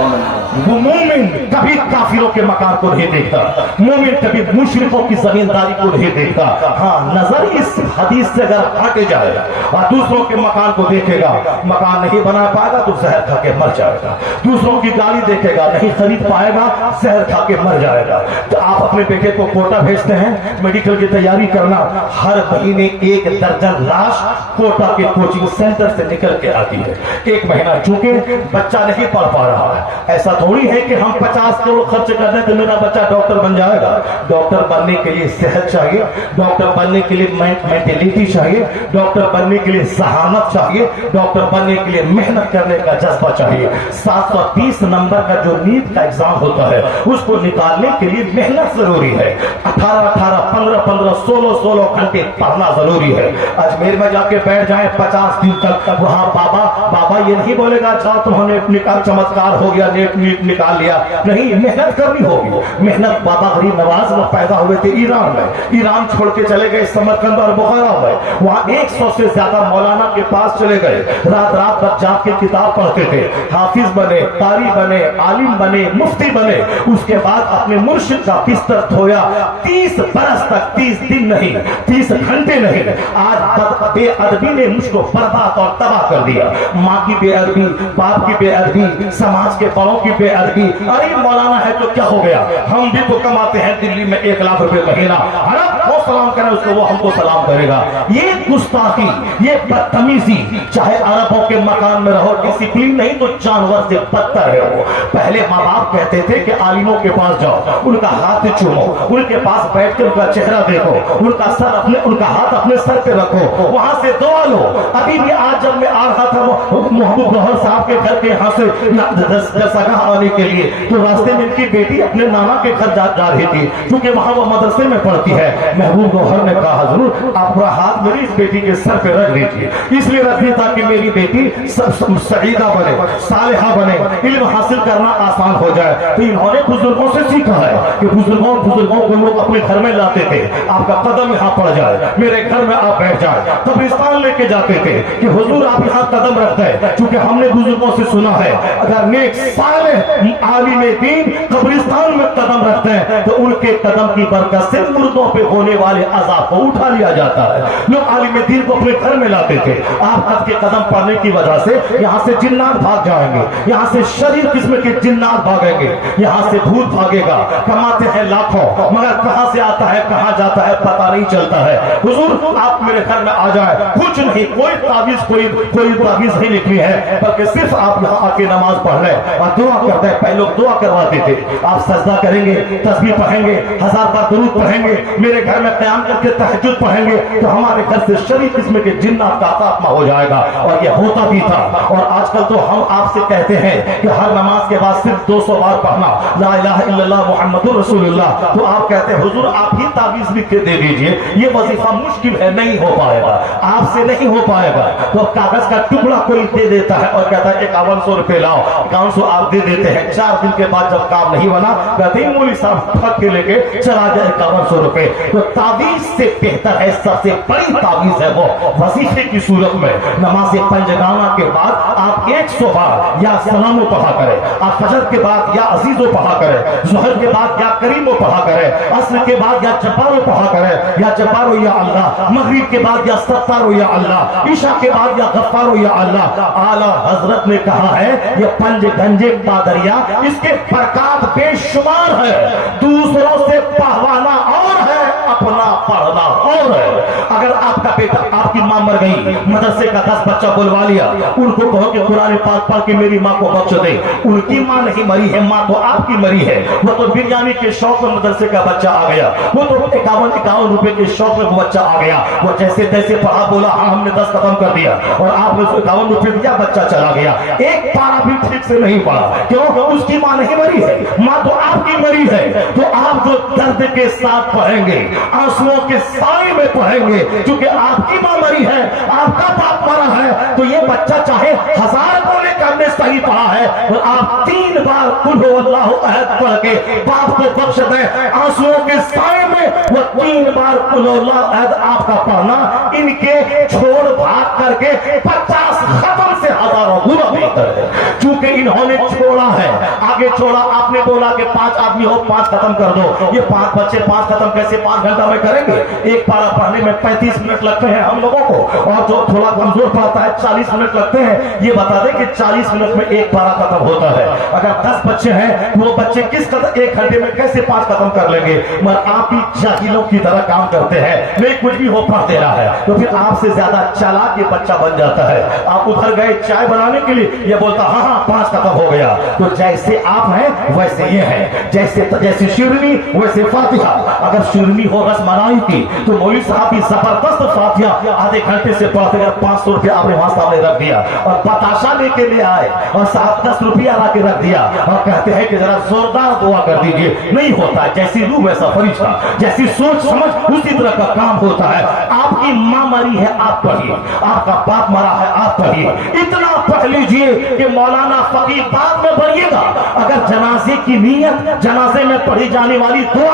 وہ مومن کبھی کافروں کے مکان کو نہیں دیکھتا، مومن کبھی مشرکوں کی زمینداری کو نہیں دیکھتا۔ ہاں، نظر اس حدیث سے اگر ہٹ جائے اور دوسروں کے مکان کو دیکھے گا، مکان نہیں بنا پائے گا تو زہر کھا کے مر جائے گا، دوسروں کی گاڑی دیکھے گا نہیں خرید پائے گا، زہر کھا کے مر جائے گا۔ تو آپ اپنے بیٹے کو کوٹا بھیجتے ہیں میڈیکل کی تیاری کرنا، ہر مہینے 1 درجن لاش کوٹا کے کوچنگ سینٹر سے نکل کے آتی ہے، 1 مہینہ چونکہ بچہ نہیں پڑھ پا رہا ہے۔ ایسا تھوڑی ہے کہ ہم 50 کروڑ خرچ کر دیں تو میرا بچہ ڈاکٹر بن جائے گا۔ ڈاکٹر بننے کے لیے صحت چاہیے، ڈاکٹر بننے کے لیے مینٹلٹی چاہیے، ڈاکٹر بننے کے لیے ذہانت چاہیے، ڈاکٹر بننے کے لیے محنت کرنے کا جذبہ چاہیے۔ 720 نمبر کا جو نیٹ کا ایگزام ہوتا ہے اس کو نکالنے کے لیے محنت ضروری ہے، 18 15 16 گھنٹے پڑھنا ضروری ہے۔ اجمیر میں جا کے بیٹھ جائیں 50 دن تک، وہاں بابا یہ نہیں بولے گا اچھا تمہوں نے نکال چمتکار ہو گیا نیٹ نکال لیا، نہیں، محنت کرنی ہوگی۔ محنت بابا غریب نواز وہ پیدا ہوئے تھے ایران میں، ایران چھوڑ کے چلے گئے سمرقند اور بخارا میں، وہاں 100 سے زیادہ مولانا کے پاس چلے گئے، رات بھر جا کے کتاب پڑھتے تھے، حافظ بنے، قاری بنے، عالم بنے، مفتی بنے۔ اس کے بعد اپنے مرشد کا بستر دھویا، 30 برس تک 30 دن نہیں 30 گھنٹے نہیں آج بے ادبی نے مجھ کو برباد اور تباہ کر دیا. ماں کی بے ادبی, باپ کی بے ادبی, سماج کے بڑوں کی بے ادبی. ارے مولانا ہے تو کیا ہو گیا, ہم بھی تو کماتے ہیں دلی میں 1 لاکھ روپے مہینہ, عرب کو سلام کرے اس کو وہ ہم کو سلام کرے گا. یہ گستاخی, یہ بدتمیزی, چاہے عربوں کے مکان میں رہو ڈسپلین نہیں تو جانور سے بدتر ہے. وہ پہلے ماں باپ کہتے تھے کہ عالموں کے پاس جاؤ, ان کا ہاتھ چومو, ان کے پاس بیٹھ کے ان کا چہرہ دیکھو, ان کا ہاتھ اپنے سر پہ رکھو, وہاں سے دعا لو. ابھی بھی آج جب میں آ رہا تھا محبوب گوہر صاحب کے گھر کے یہاں سے جلسگاہ آنے کے لیے, تو راستے میں ان کی بیٹی اپنے نانا کے گھر جا رہی تھی کیونکہ وہاں وہ مدرسے میں پڑھتی ہے. محبوب گوہر نے کہا حضور آپ کا ہاتھ میری اس بیٹی کے سر پہ رکھ دیجیے, اس لیے رکھ دیا تاکہ میری بیٹی سعیدہ بنے, صالحہ بنے, علم حاصل کرنا آسان ہو جائے. تو انہوں نے بزرگوں سے سیکھا ہے کہ بزرگوں کو لوگ اپنے گھر میں لاتے تھے, آپ کا قدم یہاں پڑ جائے, میرے گھر میں آپ بیٹھ جائے. قبرستان لے کے جاتے تھے کہ حضور آپ یہاں قدم رکھتے ہیں, چونکہ ہم نے بزرگوں سے سنا ہے اگر نیک صالح عالم دین قبرستان میں قدم رکھتے ہیں تو ان کے قدم کی برکت سے مردوں پہ ہونے والے عذاب کو اٹھا لیا جاتا ہے. لوگ عالم دین کو اپنے گھر میں لاتے تھے. آپ کے قدم پڑنے کی وجہ سے یہاں سے جنات بھاگ جائیں گے, یہاں سے شریر قسم کے جنات بھاگیں گے, یہاں سے بھوت بھاگے گا. کماتے ہیں لاکھوں مگر کہاں سے آتا ہے کہاں جاتا ہے پتہ نہیں چلتا ہے. حضور آپ میرے گھر میں آ جائے, کچھ نہیں, کوئی تعویذ کوئی تعویذ نہیں لکھی ہے, بلکہ صرف آپ یہاں آ کے نماز پڑھ لیں اور دعا کرتے ہیں. پہلے لوگ دعا کرواتے تھے, آپ سجدہ کریں گے, تسبیح پڑھیں گے, 1000 بار درود پڑھیں گے, میرے گھر میں قیام کر کے تہجد پڑھیں گے تو ہمارے گھر سے شریف قسم کے جنات کا خاتمہ ہو جائے گا. اور یہ ہوتا بھی تھا. اور آج کل تو ہم آپ سے کہتے ہیں کہ ہر نماز کے بعد صرف 200 بار پڑھنا لا الہ الا اللہ محمد رسول اللہ, تو آپ کہتے ہیں حضور آپ ہی تعویذ لکھ کے دے دیجئے, یہ وظیفہ مشکل ہے, نہیں ہو پائے گا, آپ سے نہیں ہو پائے گا. تو کاغذ کا ٹکڑا کوئی دے دیتا ہے اور کہتا ہے 5100 روپے لاؤ, 5100 آپ دے دیتے ہیں. 4 دن کے بعد جب کام نہیں بنا کہتے ہیں مولوی صاحب پھٹ کے لے کے چلا جائے 5100 روپے. تو تعویذ سے بہتر ہے, سب سے بڑی تعویذ ہے وہ وظیفے کی صورت میں نماز پنجگانہ کے بعد آپ 100 بار یا سلامو پڑھا کریں, آپ فجر کے بعد یا عزیزو پڑھا کریں, ظہر کے بعد یا کریمو پڑھا کریں, عصر کے بعد یا جبارو پڑھا کریں یا جبارو یا اللہ, مغرب کے بعد یا ستارو یا اللہ, عشاء کے بعد یا غفارو یا اللہ. اعلیٰ حضرت نے کہا ہے یہ پنج گنجے قادریہ اس کے برکات بے شمار ہے, دوسروں سے پہوانا اور ہے, اپنا پڑھنا اور ہے. اگر آپ کا بیٹا, آپ کی ماں مر گئی, مدرسے کا 10 بچہ بلوا لیا, ان کو کہو کہ قرآن پاک پڑھ کے میری ماں کو بخش دے, ان کی ماں نہیں مری ہے, ماں تو آپ کی مری ہے. وہ تو بریانی کے شوق میں مدرسے کا بچہ آ گیا, وہ تو 51 روپے کے شوق میں وہ بچہ آ گیا, وہ جیسے تیسے پڑھا بولا ہاں ہم نے 10 ختم کر دیا اور آپ نے 51 روپے دیا, بچہ چلا گیا, ایک پارا بھی ٹھیک سے نہیں پڑھا. کیوں؟ اس کی ماں نہیں مری ہے, ماں تو آپ کی مری ہے. تو آپ جو درد کے ساتھ پڑھیں گے, آنسوؤں کے سائے میں پڑھیں گے, کیونکہ آپ کی ماں مری ہے, آپ کا باپ مرا ہے, تو یہ بچہ چاہے 1000 بولے کہ ہم نے صحیح پڑھا ہے, اور آپ 3 بار قل هو اللہ احد پڑھ کے باپ کو بخش دیں, آنسوؤں کے سائے میں وہ 3 بار قل هو اللہ احد آپ کا پڑھنا ان کے چھوڑ بھاگ کر کے 50 ختم سے ہزاروں گنا بہتر ہے. چونکہ انہوں نے چھوڑا ہے, آگے چھوڑا, آپ نے بولا کہ 5 آدمی ہو 5 ختم کر دو, یہ 5 بچے 5 ختم کیسے 5 گھنٹہ میں کریں گے؟ ایک پارا پڑھنے میں 35 منٹ لگتے ہیں ہم لوگوں کو, اور جو تھوڑا کمزور پڑھتا ہے 40 منٹ لگتے ہیں. یہ بتا دیں کہ 40 منٹ میں ایک پارا ختم ہوتا ہے. اگر 10 بچے ہیں تو وہ بچے کس قدر 1 گھنٹے میں کیسے 5 ختم کر لیں گے؟ مگر آپ ہی جاہلوں کی طرح کام کرتے ہیں, نہیں کچھ بھی ہو پڑھ دے رہا ہے, تو پھر آپ سے زیادہ چالاک یہ بچہ بن جاتا ہے. آپ ادھر گئے چائے بنانے کے لیے, یہ بولتا ہاں ہاں 5 ختم ہو گیا. تو جیسے آپ ہیں ویسے یہ ہے, جیسے شیرنی ویسے فاتحہ. اگر شیرنی ہو رس ملائی کی تو مولوی صاحب کی زبردست فاتحہ آدھے گھنٹے سے پڑھتے ہیں. 500 روپیہ آپ نے وہاں سامنے رکھ دیا اور بتاشا لے کے لے آئے اور 7-10 روپیہ لا کے رکھ دیا اور کہتے ہیں کہ ذرا زوردار دعا کر دیجئے. نہیں ہوتا, جیسی روح ویسا فرشتہ, جیسی سوچ سمجھ اسی طرح کا کام ہوتا ہے. آپ کی ماں مری ہے آپ پڑھیے, آپ کا باپ مرا ہے آپ پڑھیے, اتنا پڑھ لیجئے کہ مولانا فقیر بعد میں بڑھیے گا. اگر جنازے کی نیت, جنازے میں پڑھی جانے والی دعا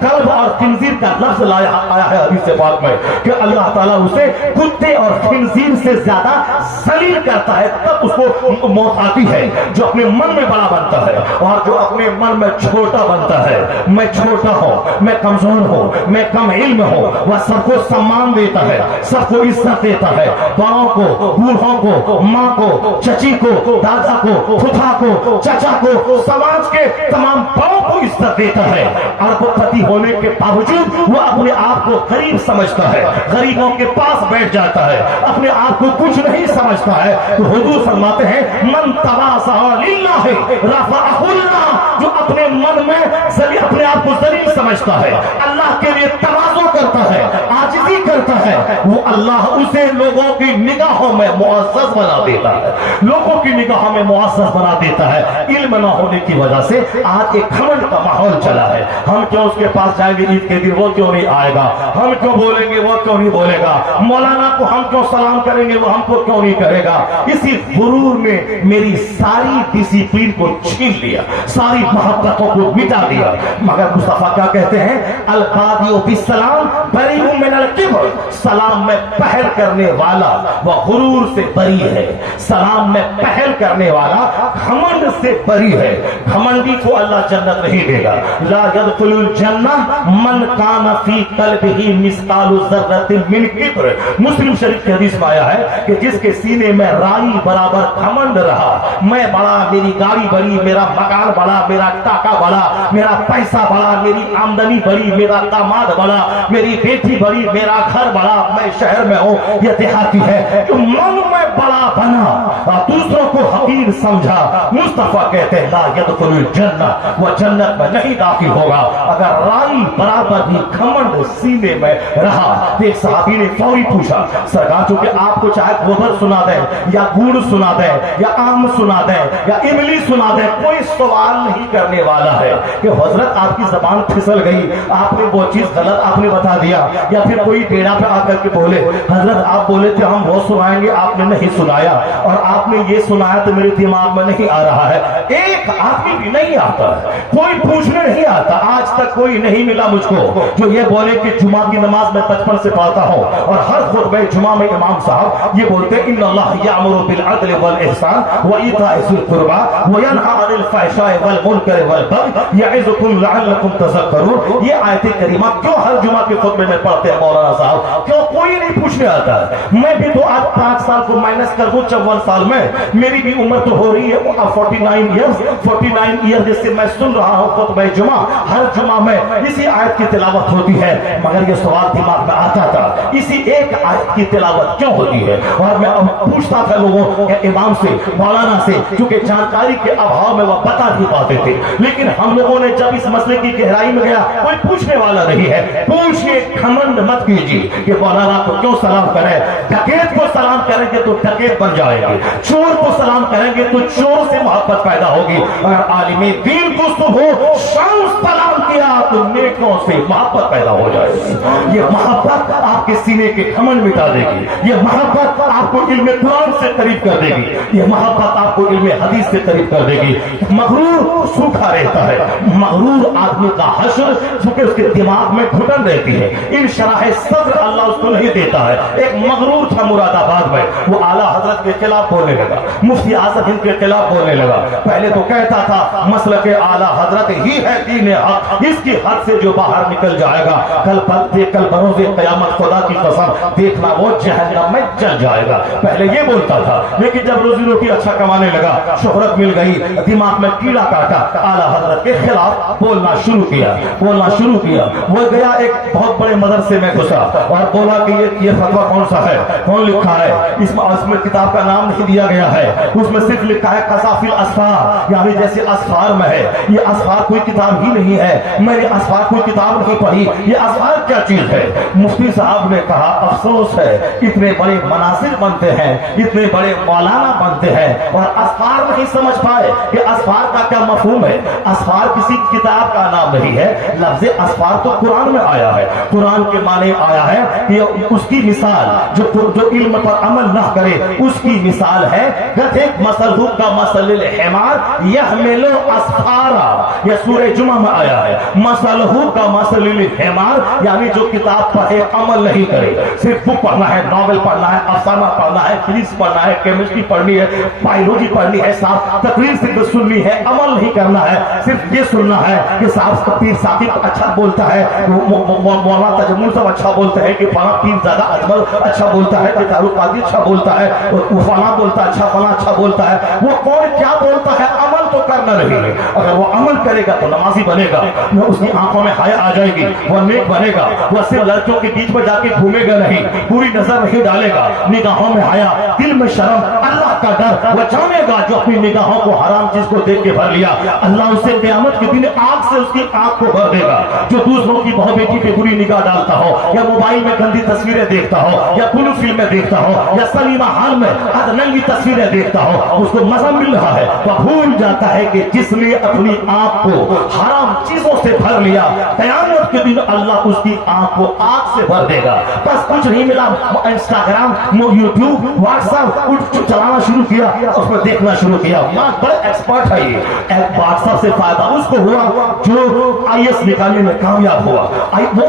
کلب اور خنزیر کا لفظ آیا ہے حدیث پاک میں کہ اللہ تعالیٰ اسے کتے اور خنزیر سے زیادہ ذلیل کرتا ہے. تب اس کو موت آتی ہے جو اپنے من میں بڑا بنتا ہے اور جو اپنے من میں چھوٹا بنتا ہے. میں چھوٹا ہوں, میں کمزور ہوں, میں کم علم ہوں, وہ سب کو سمان دیتا ہے, سب کو عزت دیتا ہے. بڑوں کو, بوڑھوں کو, ماں کو, چچی کو, دادا کو, پھپھا کو, چچا کو, سماج کے تمام بڑوں کو عزت دیتا ہے. ارب پتی ہونے کے باوجود وہ اپنے آپ کو غریب سمجھتا ہے, غریبوں کے پاس بیٹھ جاتا ہے, اپنے آپ کو کچھ نہیں سمجھتا ہے. تو حضور فرماتے ہیں من تواضع للہ رفعہ اللہ, جو اپنے من میں اپنے آپ کو ذلیل سمجھتا ہے, اللہ کے لیے تواضع کرتا ہے, عاجزی کرتا ہے, وہ اللہ اسے لوگوں کی نگاہوں میں معزز بنا دیتا ہے, لوگوں کی نگاہوں میں معزز بنا دیتا ہے. علم نہ ہونے کی وجہ سے آج ایک گھمنڈ کا ماحول چلا ہے. ہم کیوں اس کے پاس جائیں گے عید کے دن, وہ کیوں نہیں آئے گا, ہم کیوں بولیں گے, وہ کیوں نہیں بولے گا, مولانا کو ہم کیوں سلام کریں گے, وہ ہم کو کیوں نہیں کرے گا. اسی غرور میں میری ساری ڈسپلین کو چھین لیا, ساری محبتوں کو مٹا دیا. مگر مصطفیٰ کیا کہتے ہیں, القادی بالسلام بری من الکبر, سلام میں پہل کرنے والا وہ غرور سے بری ہے, سلام میں پہل کرنے والا گھمنڈ سے بری ہے. گھمنڈی کو اللہ جنت نہیں دے گا. لا يدخل الجنہ من کان فی قلبہ مثقال ذرۃ من کبر. مسلم شریف کی حدیث میں آیا ہے کہ جس کے سینے میں رائی برابر گھمنڈ رہا, میں بڑا, میری گاڑی بڑی, میرا مکان بڑا, میرا ٹاکا بڑا, میرا پیسہ بڑا, میری آمدنی بڑی, میرا داماد بڑا, میری بیٹی بڑی, میرا گھر بڑا, میں شہر میں ہوں, یہ دیہاتی ہے, جو من میں بڑا بنا اور دوسروں کو حقیر سمجھا. مصطفیٰ کہتے ہیں لا يدخل الجنہ, وہ جنت میں نہیں داخل ہوگا اگر رائی برابر بھی گھمنڈ سینے میں رہا. ایک صحابی نے فوری پوچھا, سرکار چونکہ آپ کو چاہے گوبر سنا دیں یا گوڑ سنا دیں یا آم سنا دیں یا املی سنا دیں, کوئی سوال نہیں کرنے والا ہے کہ حضرت آپ کی زبان پھسل گئی, آپ نے وہ چیز غلط آپ نے بتا دیا, یا پھر کوئی ڈیرا پہ آ کر کے بولے حضرت آپ بولے تھے ہم وہ سنائیں گے, آپ نے نہیں سنایا, اور آپ نے یہ سنایا تو میرے دماغ میں نہیں آ رہا ہے. ایک آدمی بھی نہیں آتا ہے, کوئی پوچھنے نہیں آتا. آج تک کوئی نہیں ملا مجھ کو جو یہ بولے کہ جمعہ کی نماز میں بچپن سے پڑھتا ہوں, اور ہر خطبہ جمعہ میں امام صاحب یہ بولتے ہیں ان اللہ یامر بالعدل والاحسان وایتاء ذی القربى وینہی عن الفحشاء والمنکر والبغی یعظکم لعلکم تذکرون. یہ آیت کریمہ کیوں ہر جمعہ کے خطبے میں پڑھتے ہیں مولانا صاحب, کیوں کوئی نہیں پوچھنے آتا ہے. میں بھی تو آج 5 سال کو مائنس کر دوں 54 سال میں, میری بھی عمر تو ہو رہی ہے 49 ایئر جس سے میں سن رہا ہوں خطبہ جمعہ. ہر جمعہ میں اسی آیت کی تلاوت ہوتی ہے, مگر یہ سوال دماغ میں آتا تھا اسی ایک آیت کی تلاوت کیوں ہوتی ہے. اور میں پوچھتا تھا لوگوں کے امام سے, مولانا سے, کیونکہ جانکاری کے ابھاؤ میں وہ بتا نہیں پاتے تھے. لیکن ہم لوگوں نے جب اس مسئلے کی گہرائی میں گیا, کوئی پوچھنے والا نہیں ہے. پوچھئے, گھمنڈ مت کیجیے کہ مولانا کو کیوں سلام کریں. ڈکیت کو سلام کریں گے تو ڈکیت بن جائیں گے, چور کو سلام کریں گے تو چور سے محبت پیدا ہوگی. اگر عالم دین کو صبح شام سلام کیا تو نیکوں سے محبت پیدا ہو جائے گی. یہ محبت آپ کے سینے کے گھمنڈ مٹا دے گی, یہ محبت آپ کو علم قرآن سے قریب کر دے گی, یہ محبت آپ کو علم حدیث سے قریب کر دے گی. مغرور سوکھا رہتا ہے, مغرور آدمی کا حشر چونکہ اس کے دماغ میں گھٹن رہتی ہے, ان شرح صدر اللہ اس کو نہیں دیتا ہے. ایک مغرور تھا مراد آباد میں, وہ اعلیٰ حضرت کے خلاف بولنے لگا, مفتی اعظم ہند کے خلاف بولنے لگا. پہلے تو کہتا تھا مسلک اعلیٰ حضرت ہی ہے دین حق, اس کی حد سے جو باہر نکل جائے گا کل بروز قیامت خدا کی قسم دیکھنا وہ جہنم میں جل جائے گا. پہلے یہ بولتا تھا, لیکن جب روزی روٹی اچھا کمانے لگا, شہرت مل گئی, دماغ میں کیڑا کاٹا, اعلیٰ حضرت کے خلاف بولنا شروع کیا. وہ گیا ایک بہت بڑے مدرسے میں گھسا اور بولا کہ یہ فتویٰ کون سا ہے, کون لکھا ہے. اس میں کتاب کا نام نہیں دیا گیا ہے, اس میں صرف لکھا ہے قذافی الاسفار, یعنی جیسے اسفار میں ہے. یہ اسفار کوئی کتاب ہی نہیں ہے, میں نے اسفار کوئی کتاب نہیں پڑھی, یہ اسفار کیا چیز ہے. مفتی صاحب نے کہا افسوس ہے, اتنے بڑے مناظر بنتے ہیں, اتنے بڑے مولانا بنتے ہیں اور اسفار نہیں سمجھ پائے کہ اسفار کا کیا مفہوم ہے. اسفار کسی کتاب کا نام نہیں ہے, لفظ اسفار تو قرآن میں آیا ہے, قرآن کے معنی آیا ہے کہ اس کی مثال جو علم پر عمل نہ کرے اس کی مثال ہے گدھے مثلہ کا مثل الحمار یحمل اسفارا، یہ سورہ جمعہ میں آیا ہے. مثلہ کا مثل الحمار یعنی جو کتاب پڑھے عمل نہیں کرے، صرف بک پڑھنا ہے، ناول پڑھنا ہے، افسانہ پڑھنا ہے، فزکس پڑھنا ہے، کیمسٹری پڑھنی ہے، بایولوجی پڑھنی ہے، صاحب تقریر صرف سننی ہے، عمل نہیں کرنا ہے، صرف یہ سننا ہے کہ صاحب پیر ثاقب اچھا بولتا ہے، مولانا تجمل صاحب اچھا بولتا ہے، کہ فلاں پیر زیادہ اجمل اچھا بولتا ہے، کہ دارو قاضی اچھا بولتا ہے، وہ فلاں بولتا ہے اچھا، فلاں اچھا بولتا ہے. وہ کون کیا بولتا ہے، عمل تو کرنا نہیں ہے. اگر وہ عمل کرے گا تو نمازی بنے گا، اس کی آنکھوں میں حیا آ جائے گی، وہ نیک بنے گا، وہ صرف لڑکیوں کے بیچ میں جا کے گھومے گا نہیں، پوری نظر نہیں ڈالے گا، نگاہوں میں حیا، دل میں شرم، اللہ کا ڈر. وہ جانے گا جو اپنی نگاہوں کو حرام چیز کو دیکھ کے بھر لیا، اللہ اسے قیامت کے دن آگ سے اس کی آنکھ کو بھر دے گا. جو دوسروں کی بہو بیٹی پہ بری نگاہ ڈالتا ہو، یا موبائل میں گندی تصویریں دیکھتا ہو، یا بلو فلمیں دیکھتا ہو، یا سنیما ہال میں ننگی تصویریں دیکھتا ہو، اس کو مزہ مل رہا ہے، تو بھول جاتا ہے کہ جس نے اپنی آنکھ کو حرام چیزوں سے بھر لیا، قیامت کے دن اللہ اس کی آنکھ کو آگ سے بھر دے گا. بس کچھ نہیں ملا، انسٹاگرام، یوٹیوب، واٹس ایپ چلانا شروع کیا، اس میں دیکھنا شروع کیا. بڑے ایکسپرٹ ہے یہ. واٹس ایپ سے فائدہ اس کو ہوا جو IAS نکالنے میں کامیاب ہوا.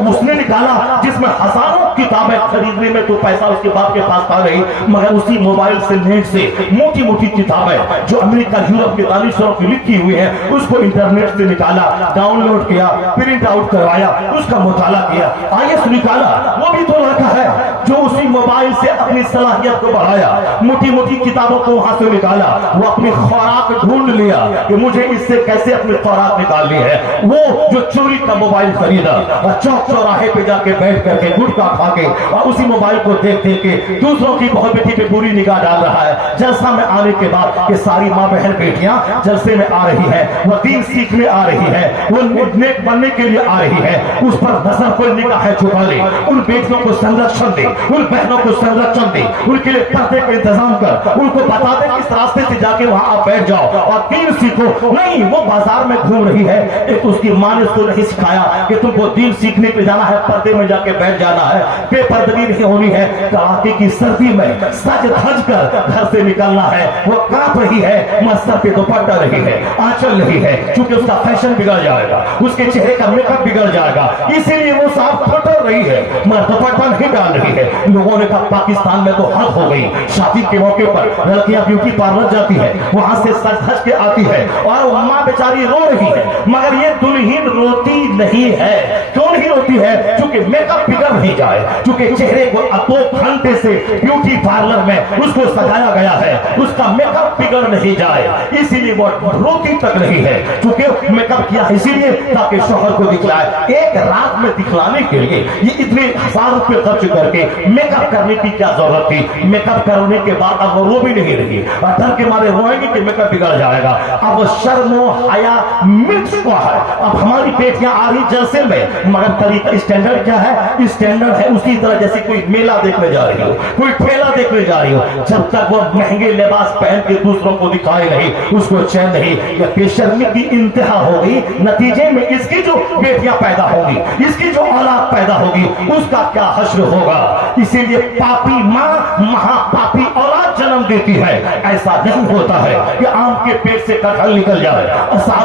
اس نے نکالا جس میں ہزاروں کتابیں خریدنے میں تو پیسہ اس کے باپ کے پاس آ گئی، مگر اسی موبائل سے نیٹ سے موٹی موٹی کتابیں جو امریکہ یورپ کے دانشوروں کی لکھی ہوئی ہیں اس کو انٹرنیٹ سے نکالا، ڈاؤن لوڈ کیا، پرنٹ آؤٹ کروایا، اس کا مطالعہ کیا، IAS نکالا. وہ بھی تو لڑکا ہے جو اسی موبائل سے اپنی صلاحیت کو بڑھایا، موٹی موٹی کتابوں کو وہاں سے نکالا، وہ اپنی خوراک ڈھونڈ لیا کہ مجھے اس سے کیسے اپنی خوراک نکالنی ہے. وہ جو چوری کا موبائل خریدا اور چوک چوراہے پہ جا کے بیٹھ کر کے گٹکا کھا کے اور اسی موبائل کو دیکھ دیکھ کے دوسروں کی بہو بیٹی پہ بری نگاہ ڈال رہا ہے. جلسہ میں آنے کے بعد کہ ساری ماں بہن بیٹیاں جلسے میں آ رہی ہے، وہ دین سیکھنے آ رہی ہے، وہ نیک بننے کے لیے آ رہی ہے، اس پر نظر کوئی نگاہ چھپا لے، ان بیٹیوں کو سنرکشن دے، ان بہنوں کو سنرکشن دے، ان کے لیے پردے کا انتظام کر، ان کو بتا دے کس راستے سے جا کے وہاں آپ بیٹھ جاؤ اور دین سیکھو. نہیں، وہ بازار میں گھوم رہی ہے، ایک اس کی ماں نے اس کو نہیں سکھایا کہ تم کو دین سیکھنے پہ جانا ہے، پردے میں جا کے بیٹھ جانا ہے، بے پردگی نہیں ہونی ہے. کڑاکے کی سردی میں سج دھج کر گھر سے نکلنا ہے، وہ کانپ رہی ہے، مستر پہ دوپٹہ رہی ہے، آنچل رہی ہے، چونکہ اس کا فیشن بگڑ جائے گا، اس کے چہرے کا میک اپ بگڑ جائے گا، اسی لیے وہ صاحب پھٹر رہی ہے، مگر دوپٹہ نہیں ڈال رہی ہے. لوگوں نے کہا پاکستان میں تو حد ہو گئی، شادی کے موقع پر لڑکیاں بیوٹی پارلر جاتی ہے، وہاں سے سج دھج کے آتی ہے اور وہ ماں بیچاری رو رہی ہے، مگر یہ دلہن روتی نہیں ہے. کیوں نہیں روتی ہے؟ چونکہ میک اپ بگڑ نہیں جائے، چونکہ چہرے کو 2 گھنٹے سے بیوٹی پارلر میں اس کو سجایا گیا ہے، اس کا میک اپ بگڑ نہیں جائے، اسی لیے وہ روتی تک نہیں ہے. چونکہ میک اپ کیا اسی لیے تاکہ شوہر کو دکھلائے. ایک رات میں دکھلانے کے لیے یہ اتنے 1000 روپے خرچ کر کے میک اپ کرنے کی کیا ضرورت تھی؟ میک اپ کرنے کے بعد اب وہ رو بھی نہیں رہی اور ڈر کے مارے روئیں گے کہ میک اپ بگڑ جائے گا. اب شرم و حیا مکس ہوا ہے. اب ہماری بیٹیاں آ رہی جلسے میں، مگر طریقہ اسٹینڈرڈ کیا ہے؟ اسٹینڈرڈ ہے اسی طرح جیسے کوئی میلہ دیکھنے جا رہی ہو، کوئی ٹھیلا دیکھنے جا رہی ہو. جب تک وہ مہنگے لباس پہن کے دوسروں کو دکھائے نہیں، اس کو چین نہیں. یہ بے شرمی کی انتہا ہوگی. نتیجے میں اس کی جو بیٹیاں پیدا ہوگی، اس کی جو اولاد پیدا ہوگی، اس کا کیا حشر ہوگا. اسی لیے پاپی ماں مہا پاپی اولاد جنم دیتی ہے. ایسا نہیں ہوتا ہے کہ آم کے پیٹ سے کٹہل نکل جائے،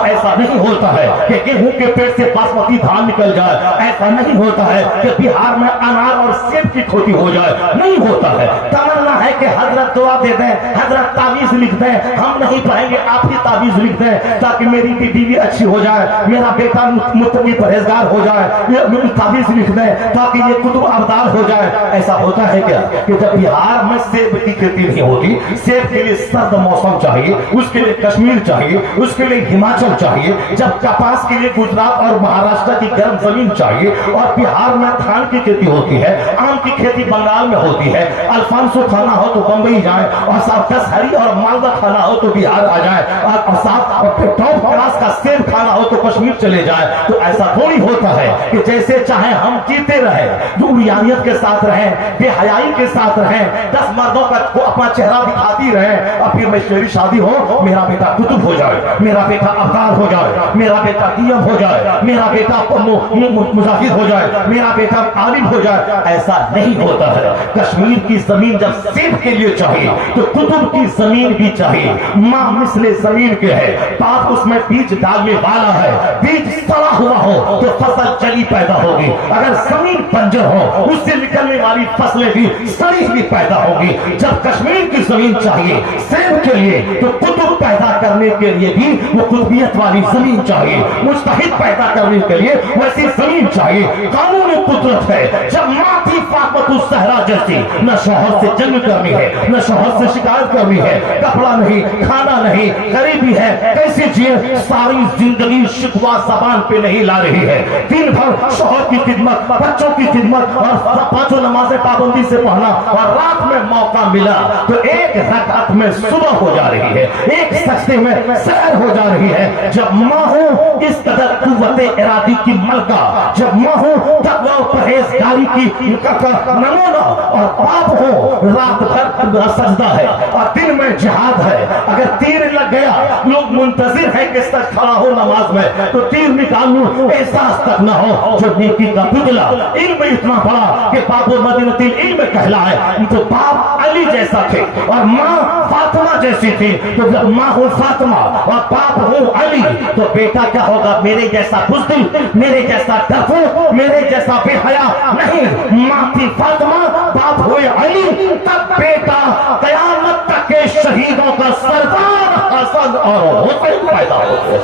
ایسا نہیں ہوتا ہے کہ گیہوں کے پیٹ سے باسمتی دھان نکل جائے، ایسا نہیں ہوتا ہے کہ بہار میں انار اور سیب کی کھوتی ہو جائے. نہیں ہوتا ہے. تمنا ہے کہ حضرت دعا دے دیں، حضرت تعویذ لکھ دیں، ہم نہیں پڑھیں گے آپ ہی تعویذ لکھ دیں تاکہ میری بیوی اچھی ہو جائے، میرا بیٹا متقی پرہیزگار ہو جائے. تعویذ لکھ دیں تاکہ یہ کتب ابدال ہو جائے. ایسا ہوتا ہے کیا کہ جب بہار میں سیب کی کھیتی نہیں ہوتی، سیب کے لیے سرد موسم چاہیے، اس کے لیے کشمیر چاہیے، اس کے لیے ہماچل چاہیے، جب کپاس کے لیے گجرات اور مہاراشٹر کی گرم زمین چاہیے، اور بہار میں دھان کی کھیتی ہوتی ہے، آم کی کھیتی بنگال میں ہوتی ہے. الفانسو کھانا ہو تو بمبئی جائیں، اور صاحب دسہری اور مالدہ کھانا ہو تو بہار آ جائیں، اور صاحب ٹاپ کلاس کا سیب کھانا ہو تو کشمیر چلے جائیں. تو ایسا تھوڑی ہوتا ہے کہ جیسے چاہیں ہم جیتے رہیں، جو عریانیت کے ساتھ رہیں، بے حیائی کے ساتھ رہیں، 10 مردوں کو اپنا چہرہ دکھاتی رہیں، اور پھر میری شادی ہو میرا بیٹا کتب ہو جائے، میرا بیٹا ابدال ہو جائے، میرا بیٹا ڈیم ہو جائے، میرا بیٹا مجاہد ہو جائے، میرا بیٹا عالم ہو جائے. ایسا نہیں ہوتا ہے. کشمیر کی زمین جب سیب علم کے لیے چاہیے تو کتب کی زمین بھی چاہیے. ماں مثل زمین کے ہے, باپ اس میں بیج ڈالنے والا ہے. بیج سڑا ہوا ہو تو فصل جلی پیدا ہوگی, اگر زمین بنجر ہو اس سے نکلنے والی فصلیں بھی سڑی ہوئی پیدا ہوگی. جب کشمیر کی زمین چاہیے سیب کے لیے تو کتب پیدا کرنے کے لیے بھی وہ قطبیت والی زمین چاہیے. مجتہد پیدا کرنے کے لیے ویسی زمین چاہیے. قانون قدرت ہے. جب ماں تھی فاطمۃ الزہرا جیسی, نہ شوہر سے جنگ کرنی ہے, نہ شوہر سے شکایت کرنی ہے, کپڑا نہیں, کھانا نہیں, غریبی ہے, کیسے جیے, ساری زندگی شکوہ زبان پہ نہیں لا رہی ہے. دن بھر شوہر کی خدمت, بچوں کی خدمت اور پانچوں نمازیں پابندی سے پڑھنا, اور رات میں موقع ملا تو ایک رکعت میں صبح ہو جا رہی ہے, ایک سجدے میں سحر ہو جا رہی ہے. جب ماں ہو اس قدر قوت ارادی کی ملکہ, جب ماں ہو تقوی و پرہیزگاری کی نمونہ, اور باپ ہو رات بھر سجدہ ہے اور دن میں جہاد ہے. اگر تیر لگ گیا لوگ منتظر ہیں کہ سچ کھڑا ہو نماز میں تو تیر نکال لوں, احساس تک نہ ہو. جو نیکی کا بدلہ علم اتنا بڑا کہ باب مدینۃ العلم کہلائے, تو باپ علی جیسا تھے اور ماں فاطمہ جیسی تھی. تو جب ماں ہو فاطمہ اور باپ ہو علی تو بیٹا کیا ہوگا؟ میرے جیسا بزدل, میرے جیسا ڈرپوک, میرے جیسا بے حیا نہیں. ماں تھی فاطمہ, باپ ہوئے علی, تب بیٹا قیامت تک کے شہیدوں کا سردار حسن اور حسین پیدا ہوتے.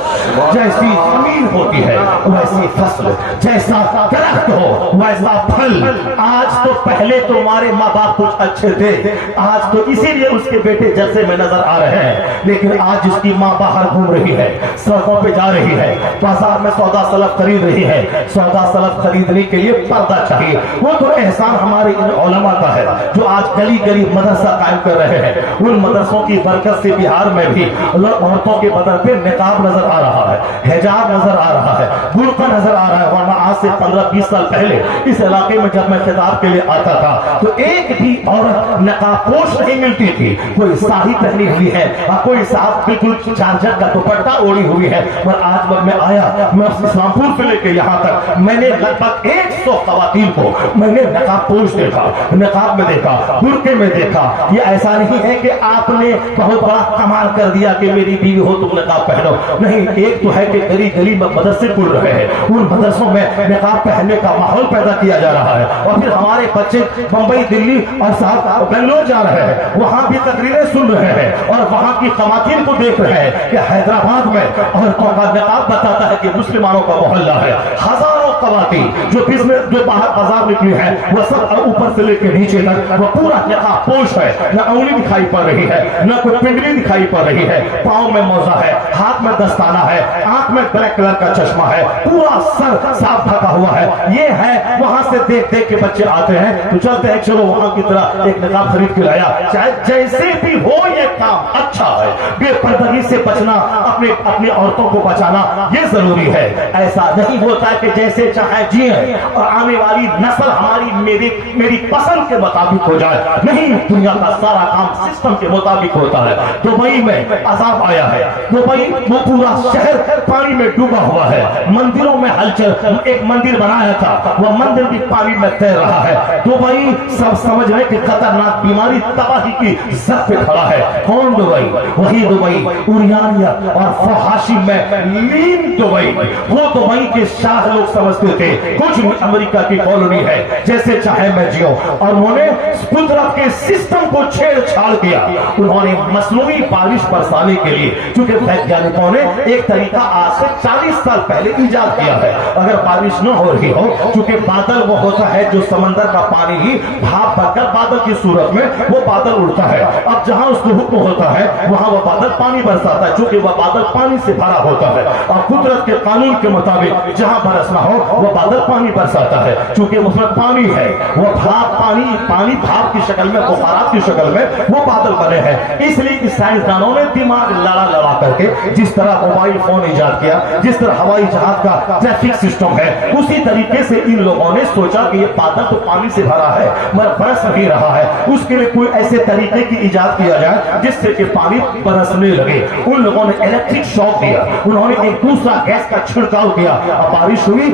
جیسی زمین ہوتی ہے ویسی فصل, جیسا درخت ہو ویسا پھل. آج تو پہلے تمہارے ماں باپ کچھ اچھے تھے, آج تو اسی لیے اس کے بیٹے جلسے میں نظر آ رہے ہیں, لیکن آج جس کی ماں باہر گھوم رہی ہے, سڑکوں پہ جا رہی ہے, بازار میں سودا سلف خرید رہی ہے. سودا سلف خریدنے کے لیے پردہ چاہیے. وہ تو احسان ہمارے ان علماء کا ہے جو آج گلی گلی مدرسہ قائم کر رہے ہیں. ان مدرسوں کی برکت سے بہار میں بھی عورتوں کے بدن پہ نقاب نظر آ رہا ہے, حجاب نظر آ رہا ہے, برقع نظر آ رہا ہے. ورنہ آج سے 15-20 سال پہلے اس علاقے میں جب میں خطاب کے لیے آتا تھا تو ایک بھی عورت نقاب پوش نہیں ملتی تھی. کوئی ساڑی پہنی ہوئی ہے اور کوئی صاحب بالکل چارجر کا دوپٹہ اوڑی ہوئی ہے. اور آج جب میں آیا, میں اسلام پور سے لے کے یہاں تک میں نے لگ بھگ 100 خواتین کو میں نے نقاب پوش دیکھا, نقاب میں دیکھا, برقعے میں دیکھا. یہ ایسا نہیں ہے کہ آپ نے بہت بڑا کمال کر دیا کہ میری بیوی ہو تم نقاب پہنو, نہیں. ایک تو ہے کہ گلی گلی میں مدرسے کھل رہے ہیں, ان مدرسوں میں نقاب پہننے کا ماحول پیدا کیا جا رہا ہے. اور پھر ہمارے بچے بمبئی, دلی اور صاحب بنگلور جا رہے ہیں, وہاں بھی تقریریں سن رہے ہیں اور وہاں کی خواتین کو دیکھ رہے ہیں کہ حیدرآباد میں عورتوں کا نقاب بتاتا ہے کہ مسلمانوں کا محلہ ہے. ہزاروں خواتین جو باہر بازار نکلی ہیں وہ سب اوپر سے لے کے نیچے تک وہ پورا نقاب پوش ہے. نہ انگلی دکھائی پڑ رہی ہے, نہ کوئی پنڈلی دکھائی پڑ رہی ہے. پاؤں میں موزہ ہے, ہاتھ میں دستانہ ہے, آنکھ میں بلیک کلر کا چشمہ ہے, پورا سر صاف ڈھکا ہوا ہے. یہ ہے. وہاں سے دیکھ دیکھ کے بچے آتے ہیں تو چلتے ہیں چلو وہاں کی طرح ایک نقاب خرید کے لایا. چاہے جیسے بھی ہو یہ کام اچھا ہے. بے پردگی سے بچنا, اپنی عورتوں کو بچانا یہ ضروری ہے. ایسا نہیں ہوتا ہے کہ جیسے چاہے جیئیں اور آنے والی نسل ہماری میری پسند کے مطابق ہو جائے. نہیں, دنیا کا سارا کام سسٹم کے مطابق ہوتا ہے. دبئی میں عذاب آیا ہے. دبئی وہ پورا شہر پانی میں ڈوبا ہوا ہے. مندروں میں ہلچل, ایک مندر بنایا تھا وہ مندر بھی پانی میں تیر رہا ہے. دبئی سب سمجھ رہے کہ خطرناک بیماری تباہی کی زد پہ کھڑا ہے. کون دبئی؟ وہی دبئی اوریانیت اور فحاشی میں لین دبئی. وہ دبئی کے شاہ لوگ سمجھتے تھے کچھ امریکہ کی کالونی ہے, جیسے چاہے میں جیوں. اور انہوں نے قدرت کے سسٹم کو چھیڑ چھاڑ کیا. انہوں نے مصنوعی بارش برسانے کے لیے, چونکہ ویگیانکوں نے ایک طریقہ آج سے 40 سال پہلے ایجاد کیا ہے. اگر بارش نہ ہو رہی ہو, چونکہ بادل وہ ہوتا ہے جو سمندر کا پانی ہی بھاپ بھر کر بادل کی صورت میں وہ بادل اڑتا ہے. اب جہاں اس کو حکم ہوتا ہے وہاں وہ بادل پانی برساتا ہے, چونکہ وہ بادل پانی سے بھرا ہوتا ہے. اور قدرت کے قانون کے مطابق جہاں برسنا ہو وہ بادل پانی برساتا ہے, چونکہ اس میں پانی ہے. وہ بھاپ پانی بھاپ کی شکل میں, بخارات کی شکل میں وہ بادل بنے ہیں. اس لیے کہ سائنسدانوں نے دماغ لڑا کر کے جس طرح موبائل فون ایجاد کیا, جس طرح ہوائی جہاز کا ٹریفک سسٹم ہے, اسی طریقے سے ان لوگوں نے سوچا کہ یہ بادل تو پانی سے بھرا ہے مگر برس نہیں رہا ہے, اس کے لیے کوئی ایسے طریقے کی ایجاد کیا جائے جس سے کہ پانی برسنے لگے. ان لوگوں نے الیکٹرک شاک دیا, انہوں نے ایک دوسرا گیس کا چھڑکاؤ کیا, اور بارش ہوئی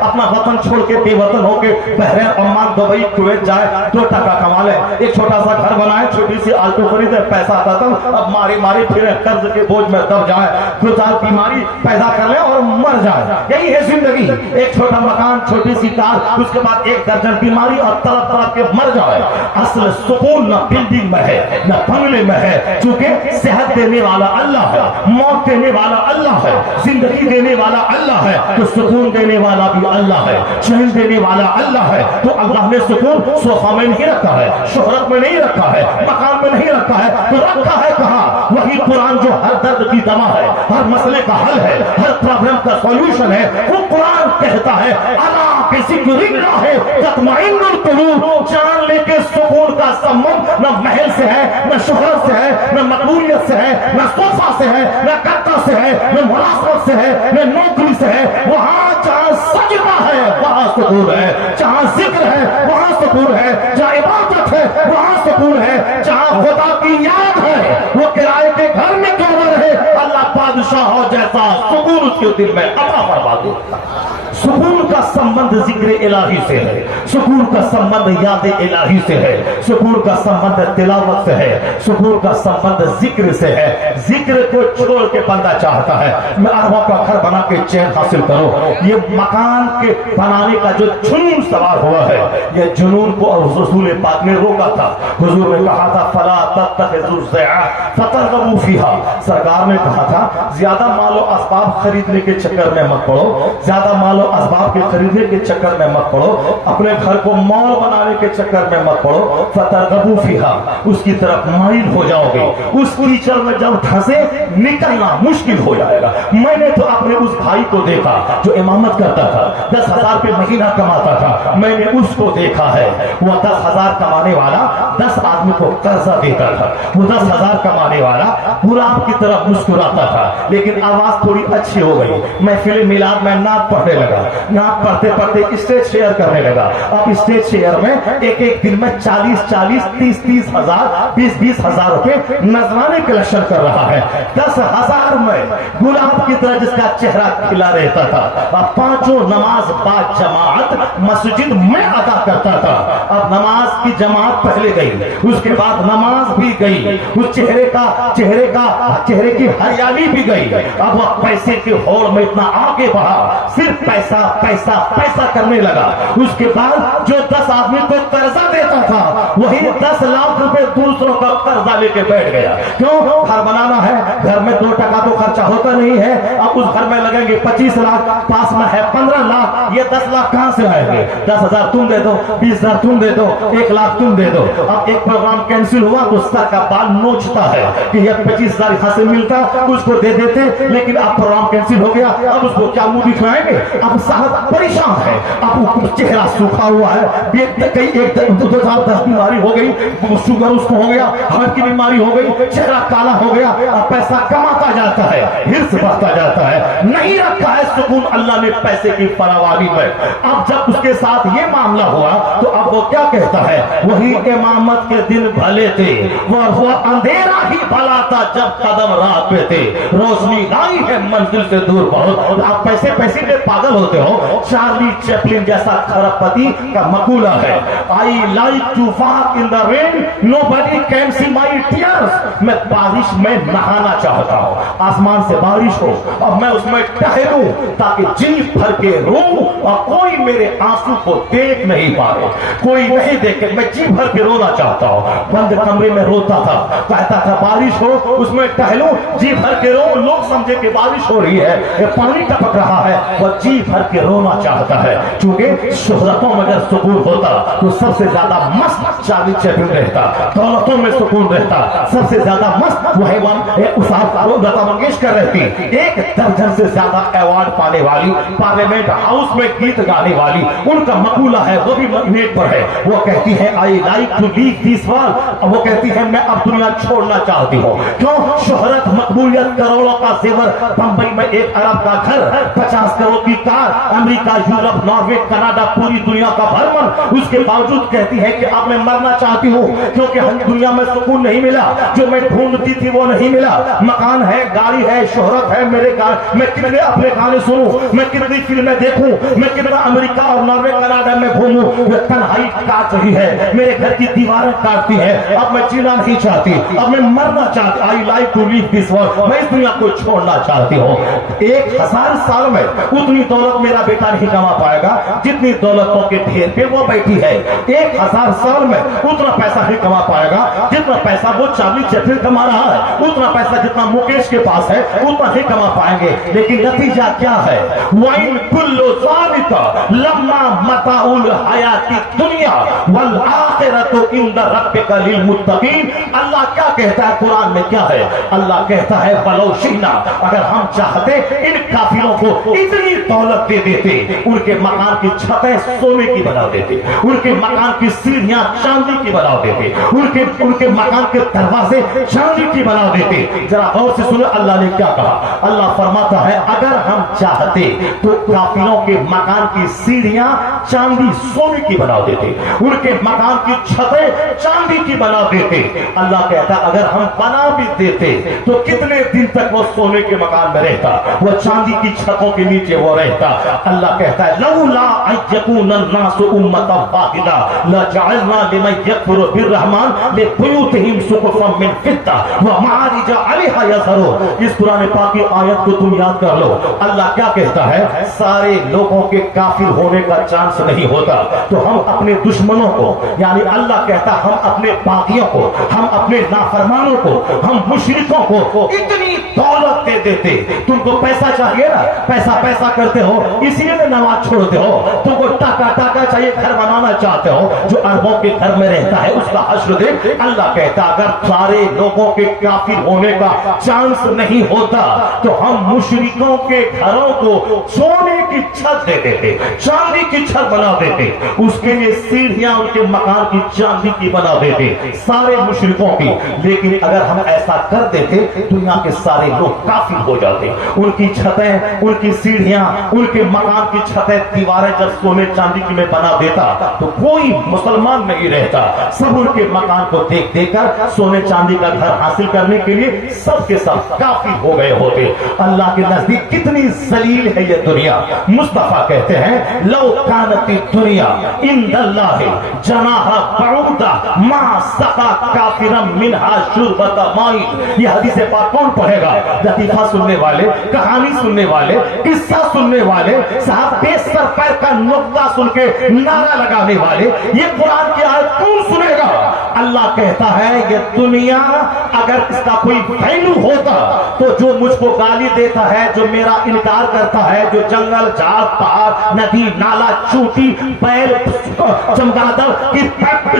اپنا وطن چھوڑ کے بے وطن ہو کے بحرین, عمان, دبئی, کویت جائے 2 ٹکا کمال ہے. ایک چھوٹا سا گھر بنائے, چھوٹی سی آلٹو خریدے, پیسہ ختم, اب ماری پھرے, قرض کے بوجھ میں دب جائے, خود بیماری پیدا کر لیں اور مر جائے. یہی ہے زندگی. ایک چھوٹا مکان, چھوٹی سی کار, اس کے بعد 1 درجن بیماری اور تڑپ کے مر جائے. اصل سکون نہ بلڈنگ میں ہے نہ بنگلے میں ہے, چونکہ صحت دینے والا اللہ ہے, موت دینے والا اللہ ہے, زندگی دینے والا اللہ ہے, تو سکون دینے والا بھی اللہ ہے, چین دینے والا اللہ ہے. تو اللہ نے سکون صوفہ میں نہیں رکھا ہے, شہرت میں نہیں رکھا ہے, مکان میں نہیں رکھا ہے, تو رکھا ہے کہاں؟ وہی قرآن جو ہر درد کی دوا ہے, ہر مسئلے کا حل ہے, ہر پرابلم کا سولوشن ہے. وہ قرآن کہتا ہے الا بذکر اللہ تطمئن القلوب. جان لے کے سکون کا سبب نہ محل سے ہے, نہ شہرت سے ہے, نہ مقبولیت سے ہے, نہ صوفہ سے ہے, نہ کرتا سے ہے, نہ ملازمت سے ہے, نہ نوکری سے ہے. وہاں جہاں سجدہ ہے وہاں سکون ہے, جہاں ذکر ہے وہاں سکون ہے, جہاں عبادت ہے وہاں سکون ہے, جہاں خدا کی یاد ہے وہ کرائے کے گھر میں کیوں نہ رہے, اللہ بادشاہ ہو جیسا سکون اس کے دل میں عطا فرما دیتا. سکون کا سمبند ذکر الہی سے ہے, سکون کا سمبند یاد الہی سے ہے, سکون کا سمبند تلاوت سے ہے, سکون کا سمبند ذکر سے ہے. ذکر کو چھوڑ کے بندہ چاہتا ہے میں اربوں کا گھر بنا کے چین حاصل کروں. یہ مکان کے بنانے کا جو جنون سوار ہوا ہے, یہ جنون کو رسول پاک نے روکا تھا. حضور نے کہا تھا فلا تتخذوا الضیاع فترغبوا فیہا. سرکار نے کہا تھا زیادہ مال و اسباب خریدنے کے چکر میں مت پڑو, زیادہ مال و اسباب کے خریدنے کے چکر میں مت پڑو, اپنے گھر کو مال بنانے کے چکر میں مت پڑو. فترغبوا فیہا, اس کی طرف مائل ہو جاؤ گے. اس کیچڑ میں جب پھنسے نکلنا مشکل ہو جائے گا. میں نے تو اپنے اس بھائی کو دیکھا جو امامت کرتا تھا, 10,000 روپے مہینہ کماتا تھا. میں نے اس کو دیکھا ہے, وہ 10,000 کمانے والا 10 آدمی کو قرضہ دیتا تھا. وہ 10,000 کمانے والا گلاب کی طرف مسکراتا تھا, لیکن آواز تھوڑی اچھی ہو گئی. محفل میلاد میں نعت پڑھنے لگا, نعت پڑھتے پڑھتے اسٹیج شیئر کرنے لگا. اب اسٹیج شیئر میں ایک دن میں 40,000 30,000 20,000 روپے نذرانے کلیکشن کر رہا ہے. 10,000 میں گلاب کی طرح جس کا چہرہ کھلا رہتا تھا. اب 5 نماز با جماعت مسجد میں ادا کرتا تھا. اب نماز کی جماعت پہلے گئی, اس کے بعد نماز بھی گئی, اس چہرے کی ہریالی بھی گئی. اب وہ پیسے کے ہوڑ میں اتنا آگے بڑھا, صرف پیسہ پیسہ پیسہ کرنے لگا. اس کے بعد جو 10 آدمی کو قرضہ دیتا تھا وہی 10 لاکھ روپے دوسروں کا قرضہ لے کے بیٹھ گیا. کیوں؟ گھر بنانا ہے, گھر میں 2 ٹکا تو خرچہ ہوتا نہیں ہے. اب اس گھر میں لگیں گے 25 لاکھ, پاس میں ہے 15 لاکھ, یہ 10 لاکھ کہاں سے آئیں گے؟ 10,000 تم دے دو, 20,000 تم دے دو, 1 لاکھ تم دے دو. اب ایک پروگرام کینسل ہوا تو سر کا بال نوچتا ہے کہ یہ 25,000 یہاں سے ملتا, اس کو دے دیتے, لیکن اب پروگرام کینسل ہو گیا. اب اس کو کیا منہ دکھائیں گے؟ اب صاحب پریشان ہے, اب چہرہ سوکھا ہوا ہے, 1-2 بیماری ہو گئی, شوگر اس کو ہو گیا, ہارٹ کی بیماری ہو گئی, چہرہ کالا ہو گیا. اب پیسہ کماتا جاتا ہے, ہرس بڑھتا جاتا ہے. نہیں رکھا ہے سکون اللہ نے پیسے کی فراوانی میں. اب جب اس کے ساتھ یہ معاملہ ہوا تو اب وہ کیا کہتا ہے, وہی امامت کے دن بھلے تھے, وہ اندھیرا ہی بھلا تھا جب قدم راہ پہ تھے, روشنی لائی ہے منزل سے دور بہت. آپ پیسے پہ پاگل ہوتے ہو. چارلی چیپلن جیسا کھربپتی کا مقولہ ہے, I like to walk in the rain, nobody can see my tears. میں بارش میں نہانا چاہتا ہوں, آسمان سے بارش ہو اور میں اس میں ٹہلوں تاکہ جی بھر کے روؤں اور کوئی میرے آنسو کو دیکھ نہیں پائے, کوئی نہیں دیکھے. میں جی بھر کے رونا چاہتا ہوں. بند کمرے میں روتا تھا, کہتا تھا بارش ہو اس میں ٹہلوں, جی بھر کے رو, لوگ سمجھے کہ بارش ہو رہی ہے, پانی ٹپک رہا ہے. وہ جی بھر کے رونا چاہتا ہے. چونکہ شہرتوں میں اگر سکون ہوتا تو سب سے زیادہ مست چارلی چیپلن رہتا, دولتوں میں سکون رہتا, سب سے زیادہ مست لتا منگیشکر رہتی, 1 درجن سے زیادہ ایوارڈ پانے والی, پارلیمنٹ ہاؤس میں گیت گانے والی. ان کا مقولہ ہے, وہ بھی نیٹ پر ہے, وہ کہتی ہے I like to leave this world. وہ کہتی ہے میں اب دنیا چھوڑنا چاہتی ہوں. کیوں؟ شہرت, مقبولیت, کروڑوں کا زیور, بمبئی میں 1 ارب کا گھر, 50 کروڑ کی کار, امریکہ, یورپ, ناروے, کینیڈا, پوری دنیا کا بھرمن. اس کے باوجود کہتی ہے کہ اب میں مرنا چاہتی ہوں کیونکہ دنیا میں سکون نہیں ملا, جو میں ڈھونڈتی تھی وہ نہیں ملا. مکان ہے, گاڑی تنہائی ہے, شہرت ہے, میں کتنے اپنے گانے سنوں, میں کتنی فلمیں دیکھوں, میں کتنا امریکہ اور ناروے کینیڈا میں گھوموں, یہ تنہائی کاٹ رہی ہے, میرے گھر کی دیواریں کاٹتی ہے, اب میں جینا نہیں چاہتی, اب میں مرنا چاہتی, I like to leave this world, میں اس دنیا کو چھوڑنا چاہتی ہوں. 1000 سال میں اتنی دولت میرا بیٹا نہیں کما پائے گا جتنی دولتوں کے ڈھیر پہ وہ بیٹھی ہے. 1000 سال میں اتنا پیسہ نہیں کما پائے گا جتنا پیسہ وہ چارلی چیپلن کما رہا ہے, اتنا پیسہ جتنا مکیش کے پاس ہے اتنا نہیں کما پائیں گے. لیکن نتیجہ کیا ہے؟ وَإِن كُلُّ ذَلِكَ لَمَّا مَتَاعُ الْحَيَاةِ الدُّنْيَا وَالْآخِرَةُ عِندَ رَبِّكَ لِلْمُتَّقِينَ. اللہ کیا کہتا ہے قرآن میں؟ کیا ہے اللہ کہتا ہے وَلَوْ شِئْنَا, اگر ہم چاہتے ان کافروں کو اتنی دولت دے دیتے, ان کے مکان کی چھتیں سونے کی بنا دیتے, ان کے مکان کی سیڑھیاں چاندی کی بنا دیتے, ان کے مکان کے دروازے چاندی کی بنا دیتے. ذرا غور سے سنو اللہ نے کیا کہا. اللہ فرماتا ہے اگر ہم چاہتے تو کافروں کے مکان کی سیڑھیاں چاندی سونے کی بنا دیتے, ان کے مکان کی چھتیں چاندی کی بنا دیتے. اللہ کہتا اگر ہم بنا بھی دیتے تو کتنے دن تک وہ سونے کے مکان میں رہتا, وہ چاندی کی چھتوں کے نیچے وہ رہتا. اللہ کہتا ہے لولا ان یکون الناس امۃ واحدہ لجعلنا لمن یکفر بالرحمن لبیوتہم سقفا من فضہ ومعارج علیہا یظہرون. اس قرآن پاک کی آیت کو تم یاد کر لو. اللہ کیا کہتا ہے سارے لوگوں کے کافر ہونے کا چانس نہیں ہوتا تو ہم اپنے دشمنوں کو, یعنی اللہ کہتا ہم اپنے باغیوں کو, ہم اپنے نافرمانوں کو, ہم مشرکوں کو اتنی دولت دے دیتے. تم کو پیسہ چاہیے نا, پیسہ کرتے ہو اسی لیے نماز چھوڑتے ہو. تم کو ٹاکا چاہیے, گھر بنانا چاہتے ہو, جو اربوں کے گھر میں رہتا ہے اس کا حشر دے. اللہ کہتا اگر سارے لوگوں کے کافر ہونے کا چانس نہیں ہوتا تو ہم مشرکوں کے گھروں کو سونے کی چھت دے دیتے, چاندی کی چھت بنا دیتے, اس کے لیے سیڑھیاں ان کے مکان کی چاندی کی بنا دیتے سارے مشرکوں کی. لیکن اگر ہم ایسا کر دیتے تو یہاں کے سارے لوگ کافر ہو جاتے. ان کی چھتیں, ان کی سیڑھیاں, ان کے مکان کی چھتیں, دیواریں جب سونے چاندی کی میں بنا دیتا تو کوئی مسلمان نہیں رہتا. سب ان کے مکان کو دیکھ دیکھ کر سونے چاندی کا گھر حاصل کرنے کے لیے سب کے سب کافر ہو گئے ہوتے. اللہ کے نزدیک کتنی ذلیل ہے یہ دنیا. مصطفیٰ کہتے ہیں لو کانت الدنیا عند اللہ جناح بعوضہ ما سقى کافرا منہا شربۃ ماء. یہ حدیث پاک کون پڑھے گا؟ لطیفہ سننے والے, کہانی سننے والے, قصہ سننے والے, صاحب بے سر پیر کا نقطہ سن کے نعرہ لگانے والے. یہ قرآن کی آیت کون سنے گا؟ اللہ کہتا ہے یہ دنیا اگر اس کا کوئی ویلیو ہوتا تو جو مجھ کو گالی دیتا ہے, جو میرا انکار کرتا ہے, جو جنگل جھاڑ پہاڑ ندی نالا چوٹی بیل چمگادڑ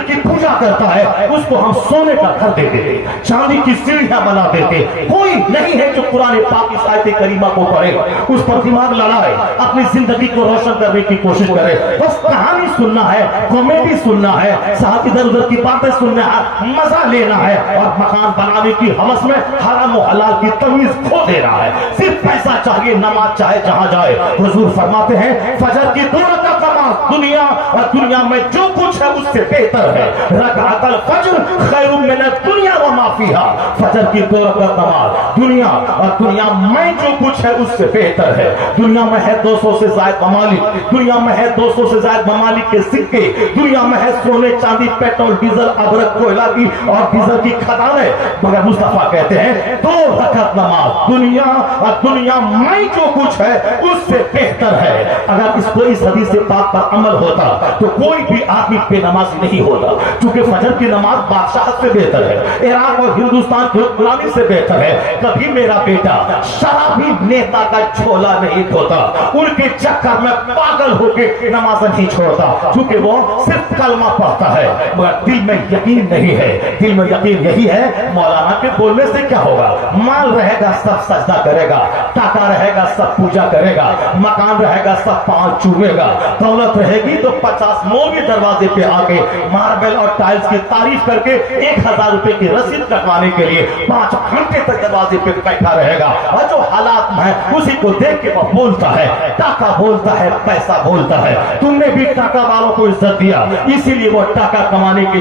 کی پوجا کرتا ہے, اس کو ہم سونے کا گھر دے دیتے, چاندی کی سیڑھیاں بنا دیتے. کوئی نہیں ہے جو قرآن پاک کی آیت کریمہ کو پڑھے, اس پر دماغ لڑائے, اپنی زندگی کو روشن کرنے کی کوشش کرے. بس کہانی سننا ہے, کامیڈی سننا ہے, صاحب ادھر ادھر کی باتیں سننا ہے, مزہ لینا ہے, اور مکان بنانے کی ہوس میں حرام و حلال کی تمیز کھو دے رہا ہے. صرف پیسہ چاہیے, نماز چاہے جہاں جائے. حضور فرماتے ہیں فجر کی 2 رکعت نماز دنیا اور دنیا میں جو کچھ ہے اس سے بہتر ہے. رکعت الفجر خیر من الدنیا وما فیہا. فجر کی 2 رکعت نماز دنیا اور دنیا میں جو کچھ ہے اس سے بہتر ہے. دنیا میں ہے 200 سے زائد ممالک, دنیا میں ہے 200 سے زائد ممالک کے سکے, دنیا میں ہے سونے چاندی پیٹرول ڈیزل ادرک کوئلہ کی اور ڈیزل کی کھدانیں, مگر مصطفیٰ کہتے ہیں 2 رکعت نماز دنیا اور دنیا میں جو کچھ ہے اس سے بہتر ہے. اگر اس کو اس حدیث پاک پر عمل ہوتا تو کوئی بھی آدمی بے نمازی نہیں ہوتا, چونکہ فجر کی نماز بادشاہت سے بہتر ہے, عراق اور ہندوستان کی غلامی سے بہتر ہے. کبھی میرا بیٹا شرابی نیتا کا جھولا نہیں دھوتا, ان کے چکر میں پاگل ہو کے نماز نہیں چھوڑتا, چونکہ وہ صرف کلمہ پڑھتا ہے مگر دل میں یقین نہیں ہے. دل میں یقین یہی ہے مولانا کے بولنے سے کیا ہوگا, مال رہے گا سب سجدہ کرے گا, ٹاکا رہے گا سب پوجا کرے گا, مکان رہے گا سب پاؤں چومے گا, دولت رہے گی تو 50 مولوی دروازے پہ آ کے ماربل اور ٹائلز کی تعریف کر کے 1000 روپے کی رسید کٹوانے کے لیے 5 گھنٹے تک دروازے پہ بیٹھا رہے گا, اور جو حالات میں اسی کو دیکھ کے وہ بولتا ہے, ٹاکا بولتا ہے, پیسہ بولتا ہے. تم نے بھی ٹاکا والوں کو عزت دیا, اسی لیے وہ ٹاکا کمانے کے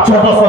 1400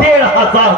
1500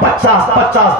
50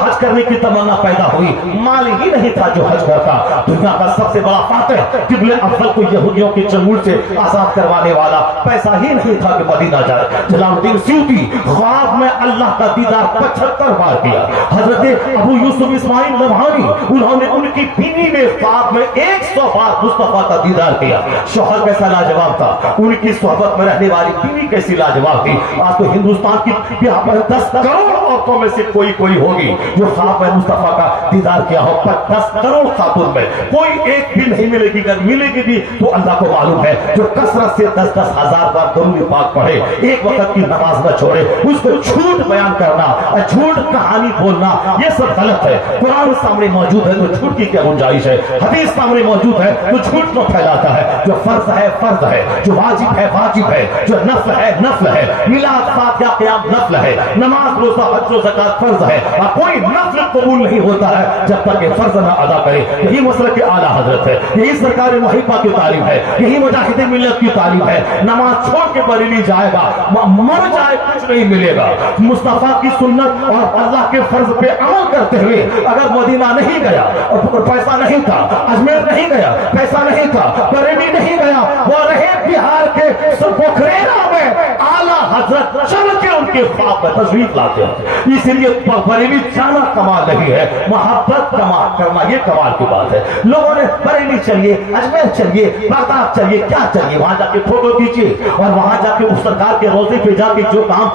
حج کرنے کی تمنا پیدا ہوئی، مال ہی نہیں تھا جو حج کرتا، دنیا کا سب سے بڑا فاتح قبل اول کو یہودیوں کے چنگل سے آزاد کروانے والا، پیسہ ہی نہیں تھا کہ مدینہ جائے۔ جلال الدین سیوطی خواب میں اللہ کا دیدار 75 بار کیا۔ حضرت ابو یوسف اسماعیل نبہانی انہوں نے ان کی بیوی نے خواب میں 100 بار مصطفیٰ کا دیدار کیا۔ شوہر کیسا لاجواب تھا، ان کی صحبت میں رہنے والی بیوی کیسی لاجواب تھی۔ آج تو ہندوستان کی 10 کروڑ عورتوں میں سے کوئی ہوگی جو خواب میں مصطفیٰ کا دیدار کیا ہو، پر 10 کروڑ خاتون میں کوئی ایک بھی نہیں ملے گی۔ اگر ملے گی بھی تو اللہ کو معلوم ہے، جو کثرت سے 10 ہزار بار درود پاک پڑھے، ایک وقت کی نماز نہ چھوڑے، اس کو جھوٹ بیان کرنا، جھوٹ کہانی بولنا، یہ سب غلط ہے۔ قرآن سامنے موجود ہے تو جھوٹ کی کیا گنجائش ہے؟ حدیث سامنے موجود ہے تو جھوٹ کو پھیلاتا ہے۔ جو فرض ہے فرض ہے، جو واجب ہے واجب ہے، جو نفل ہے نفل ہے، میلاد فاتحہ قیام نفل ہے، نماز روزہ حج و زکات فرض ہے، اور کوئی نفل قبول نہیں ہوتا ہے جب تک کہ فرض نہ ادا کرے۔ یہی مسلک اعلیٰ حضرت ہے، یہی سرکار محبہ کی تعلیم ہے، یہی مجاہد ملت کی تعلیم ہے۔ نماز چھوڑ کے بریلی جائے گا، مر جائے کچھ نہیں ملے گا۔ مصطفیٰ کی سنت اور اللہ کے فرض پہ عمل کرتے ہوئے اگر مدینہ نہیں گیا، اور پیسہ نہیں تھا، اجمیر نہیں گیا، پیسہ نہیں تھا، بریلی نہیں گیا، وہ رہے بہار کے پوکھریرا میں، اعلیٰ حضرت چل کے ان کے خواب میں تشریف لاتے ہیں۔ اس لیے بریلی جانا کمال نہیں ہے، محبت کمال کرنا یہ کمال کی بات ہے۔ لوگوں نے بریلی چلیے، اجمیر چلیے، بغداد چلیے، کیا چلیے، وہاں جا کے فوٹو کھینچیے، اور وہاں جا کے اس سرکار کے روزے پہ جا کے جو کام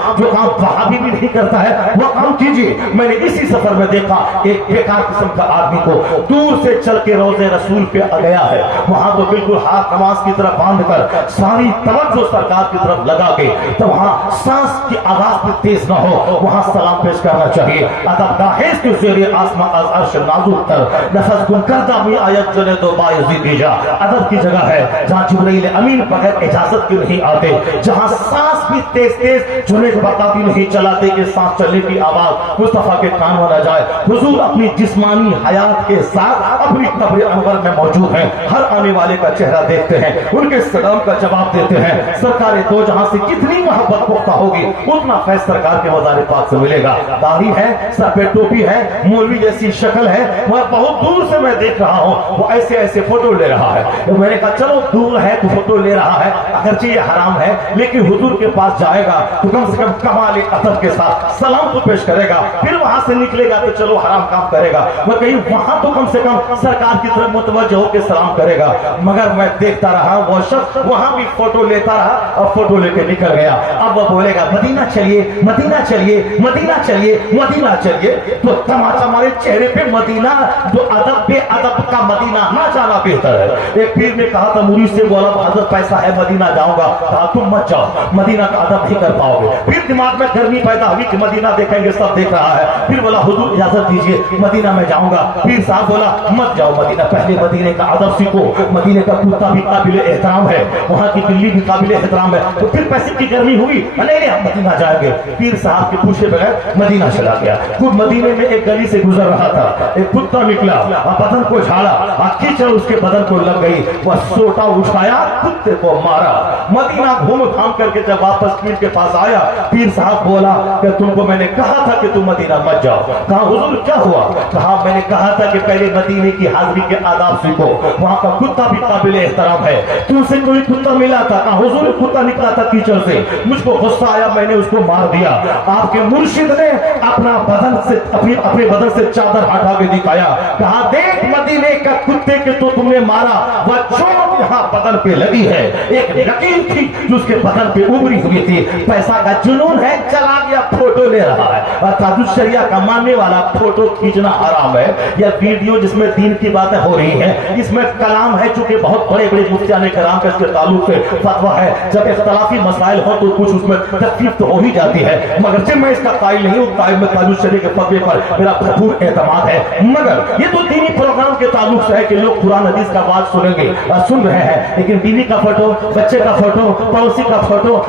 وہابی بھی نہیں کرتا ہے وہ کام کیجیے۔ میں نے اسی سفر میں دیکھا ایک بیکار قسم کا آدمی کو دور سے چل کے روزے رسول پہ آ گیا ہے، وہاں تو بالکل ہاتھ نماز کی طرف باندھ کر ساری توجہ سرکار کی طرف لگا کے، تو وہاں سانس کی آواز بھی تیز نہ ہو، وہاں سلام پیش کرنا چاہیے۔ ادب داہیز کے زیر آسمان از عرش نازک تر، نفس گم کردہ می آیت جنے دو بایزید جا۔ ادب کی جگہ ہے جہاں جبرائیل امین بغیر اجازت کے نہیں آتے، جہاں سانس بھی تیز جنید بتا بھی نہیں چلاتے کہ سانس چلنے کی آواز مصطفیٰ کے کان میں نہ جائے۔ حضور اپنی جسمانی حیات کے ساتھ اپنی قبر انور میں موجود ہیں، ہر آنے والے کا چہرہ دیکھتے ہیں، ان کے سلام کا جواب دیتے ہیں۔ سرکار دو جہاں سے کتنی محبت پختہ ہوگی اتنا فیض سرکار کے مزار پاک سے ملے گا۔ داڑھی ہے، سر پہ ٹوپی ہے، مولوی جیسی شکل ہے، وہ بہت دور سے میں دیکھ رہا ہوں، وہ ایسے ایسے فوٹو لے رہا ہے۔ میں نے کہا چلو دور ہے تو فوٹو لے رہا ہے، اگرچہ یہ حرام ہے لیکن حضور کے پاس جائے گا تو کم سے کم کمال ادب کے ساتھ سلام تو پیش کرے گا، پھر وہاں سے نکلے گا تو چلو حرام کام کرے گا، وہ کہیں وہاں تو کم سے کم سرکار کی طرف متوجہ ہو کے سلام کرے گا۔ مگر میں دیکھتا رہا وہ شخص وہاں بھی فوٹو لیتا رہا اور فوٹو لے کے نکل گیا۔ اب وہ بولے گا مدینہ چلیے مدینہ چلیے مدینہ چلیے مدینہ چلیے، تو تماچا ہمارے چہرے پہ مدینہ جو ادب بے ادب کا مدینہ نہ جانا بہتر ہے۔ ایک پیر نے کہا تھا مرید سے، بولا حضرت پیسہ ہے مدینہ جاؤں گا، کہا تم مت جاؤ، مدینہ کا ادب نہیں کر پاؤ گے۔ پھر دماغ میں گرمی پیدا ہوئی کہ مدینہ دیکھیں گے، سب دیکھ رہا ہے، پھر بولا حضور اجازت دیجیے مدینہ میں جاؤں گا۔ پیر صاحب بولا مت جاؤ مدینہ، پہلے مدینے کا ادب سیکھو، مدینے کا کتا بھی قابل احترام ہے، وہاں کی بلی بھی قابل احترام ہے۔ تو پھر پیسے کی گرمی ہوئی، نہیں ہم مدینہ جائیں گے۔ پیر صاحب کے پوچھے بغیر مدینہ چلا گیا۔ خود مدینے میں ایک گلی سے گزر رہا تھا، ایک کتا نکلا، بدن کو جھاڑا، کیچڑ اس کے بدن کو لگ گئی، وہ سوٹا اٹھایا، کتے کو مارا۔ مدینہ گھوم گھام کر کے جب واپس پیر کے پاس آیا، پیر صاحب بولا کہ تم کو میں نے کہا تھا کہ تم مدینہ مت جاؤ۔ کہا حضور کیا ہوا؟ کہا میں نے کہا تھا کہ پہلے مدینے کی حاضری کے آداب سیکھو، وہاں کا کتا بھی قابل احترام ہے۔ تم سے کوئی کتا ملا تھا؟ کہا حضور کتا نکلا تھا کیچڑ سے، مجھ کو غصہ آیا، میں نے اس کو مار دیا۔ آپ کے مرشد نے اپنا بدن سے اپنے بدن سے چادر ہٹا کے دکھایا، کہا دیکھ مدینے کا کتے کے تو تم نے مارا، وہ چوٹ یہاں بدن پہ لگی ہے، ایک لکیر تھی جو اس کے بدن پہ ابری ہوئی تھی۔ پیسہ کا جنون ہے، چلا گیا فوٹو لے رہا ہے۔ اور تاج الشریعہ کا ماننے والا فوٹو کھینچنا حرام ہے، یا ویڈیو جس میں دین کی باتیں ہو رہی ہیں، اس میں کلام ہے، چونکہ بہت بڑے بڑے مفتیان کرام کا اس کے تعلق سے فتویٰ ہے، جب اختلافی مسائل ہو تو کچھ اس میں تکلیف تو ہو ہی جاتی ہے، مگر جب میں اس کا قائل نہیں ہوں، قائل میں تاج الشریعہ کے فتوے پر میرا بھرپور اعتماد ہے۔ مگر یہ تو دینی پروگرام کے تعلق سے ہے کہ لوگ قرآن حدیث کا بات سنیں گے، سن رہے ہیں، لیکن بیوی کا فوٹو، بچے کا فوٹو، پڑوسی کا فوٹو،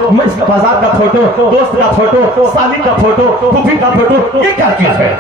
بازار کا فوٹو، دوست کا فوٹو، سالی کا فوٹو، پھوپھی کا فوٹو، یہ کیا چیز ہے؟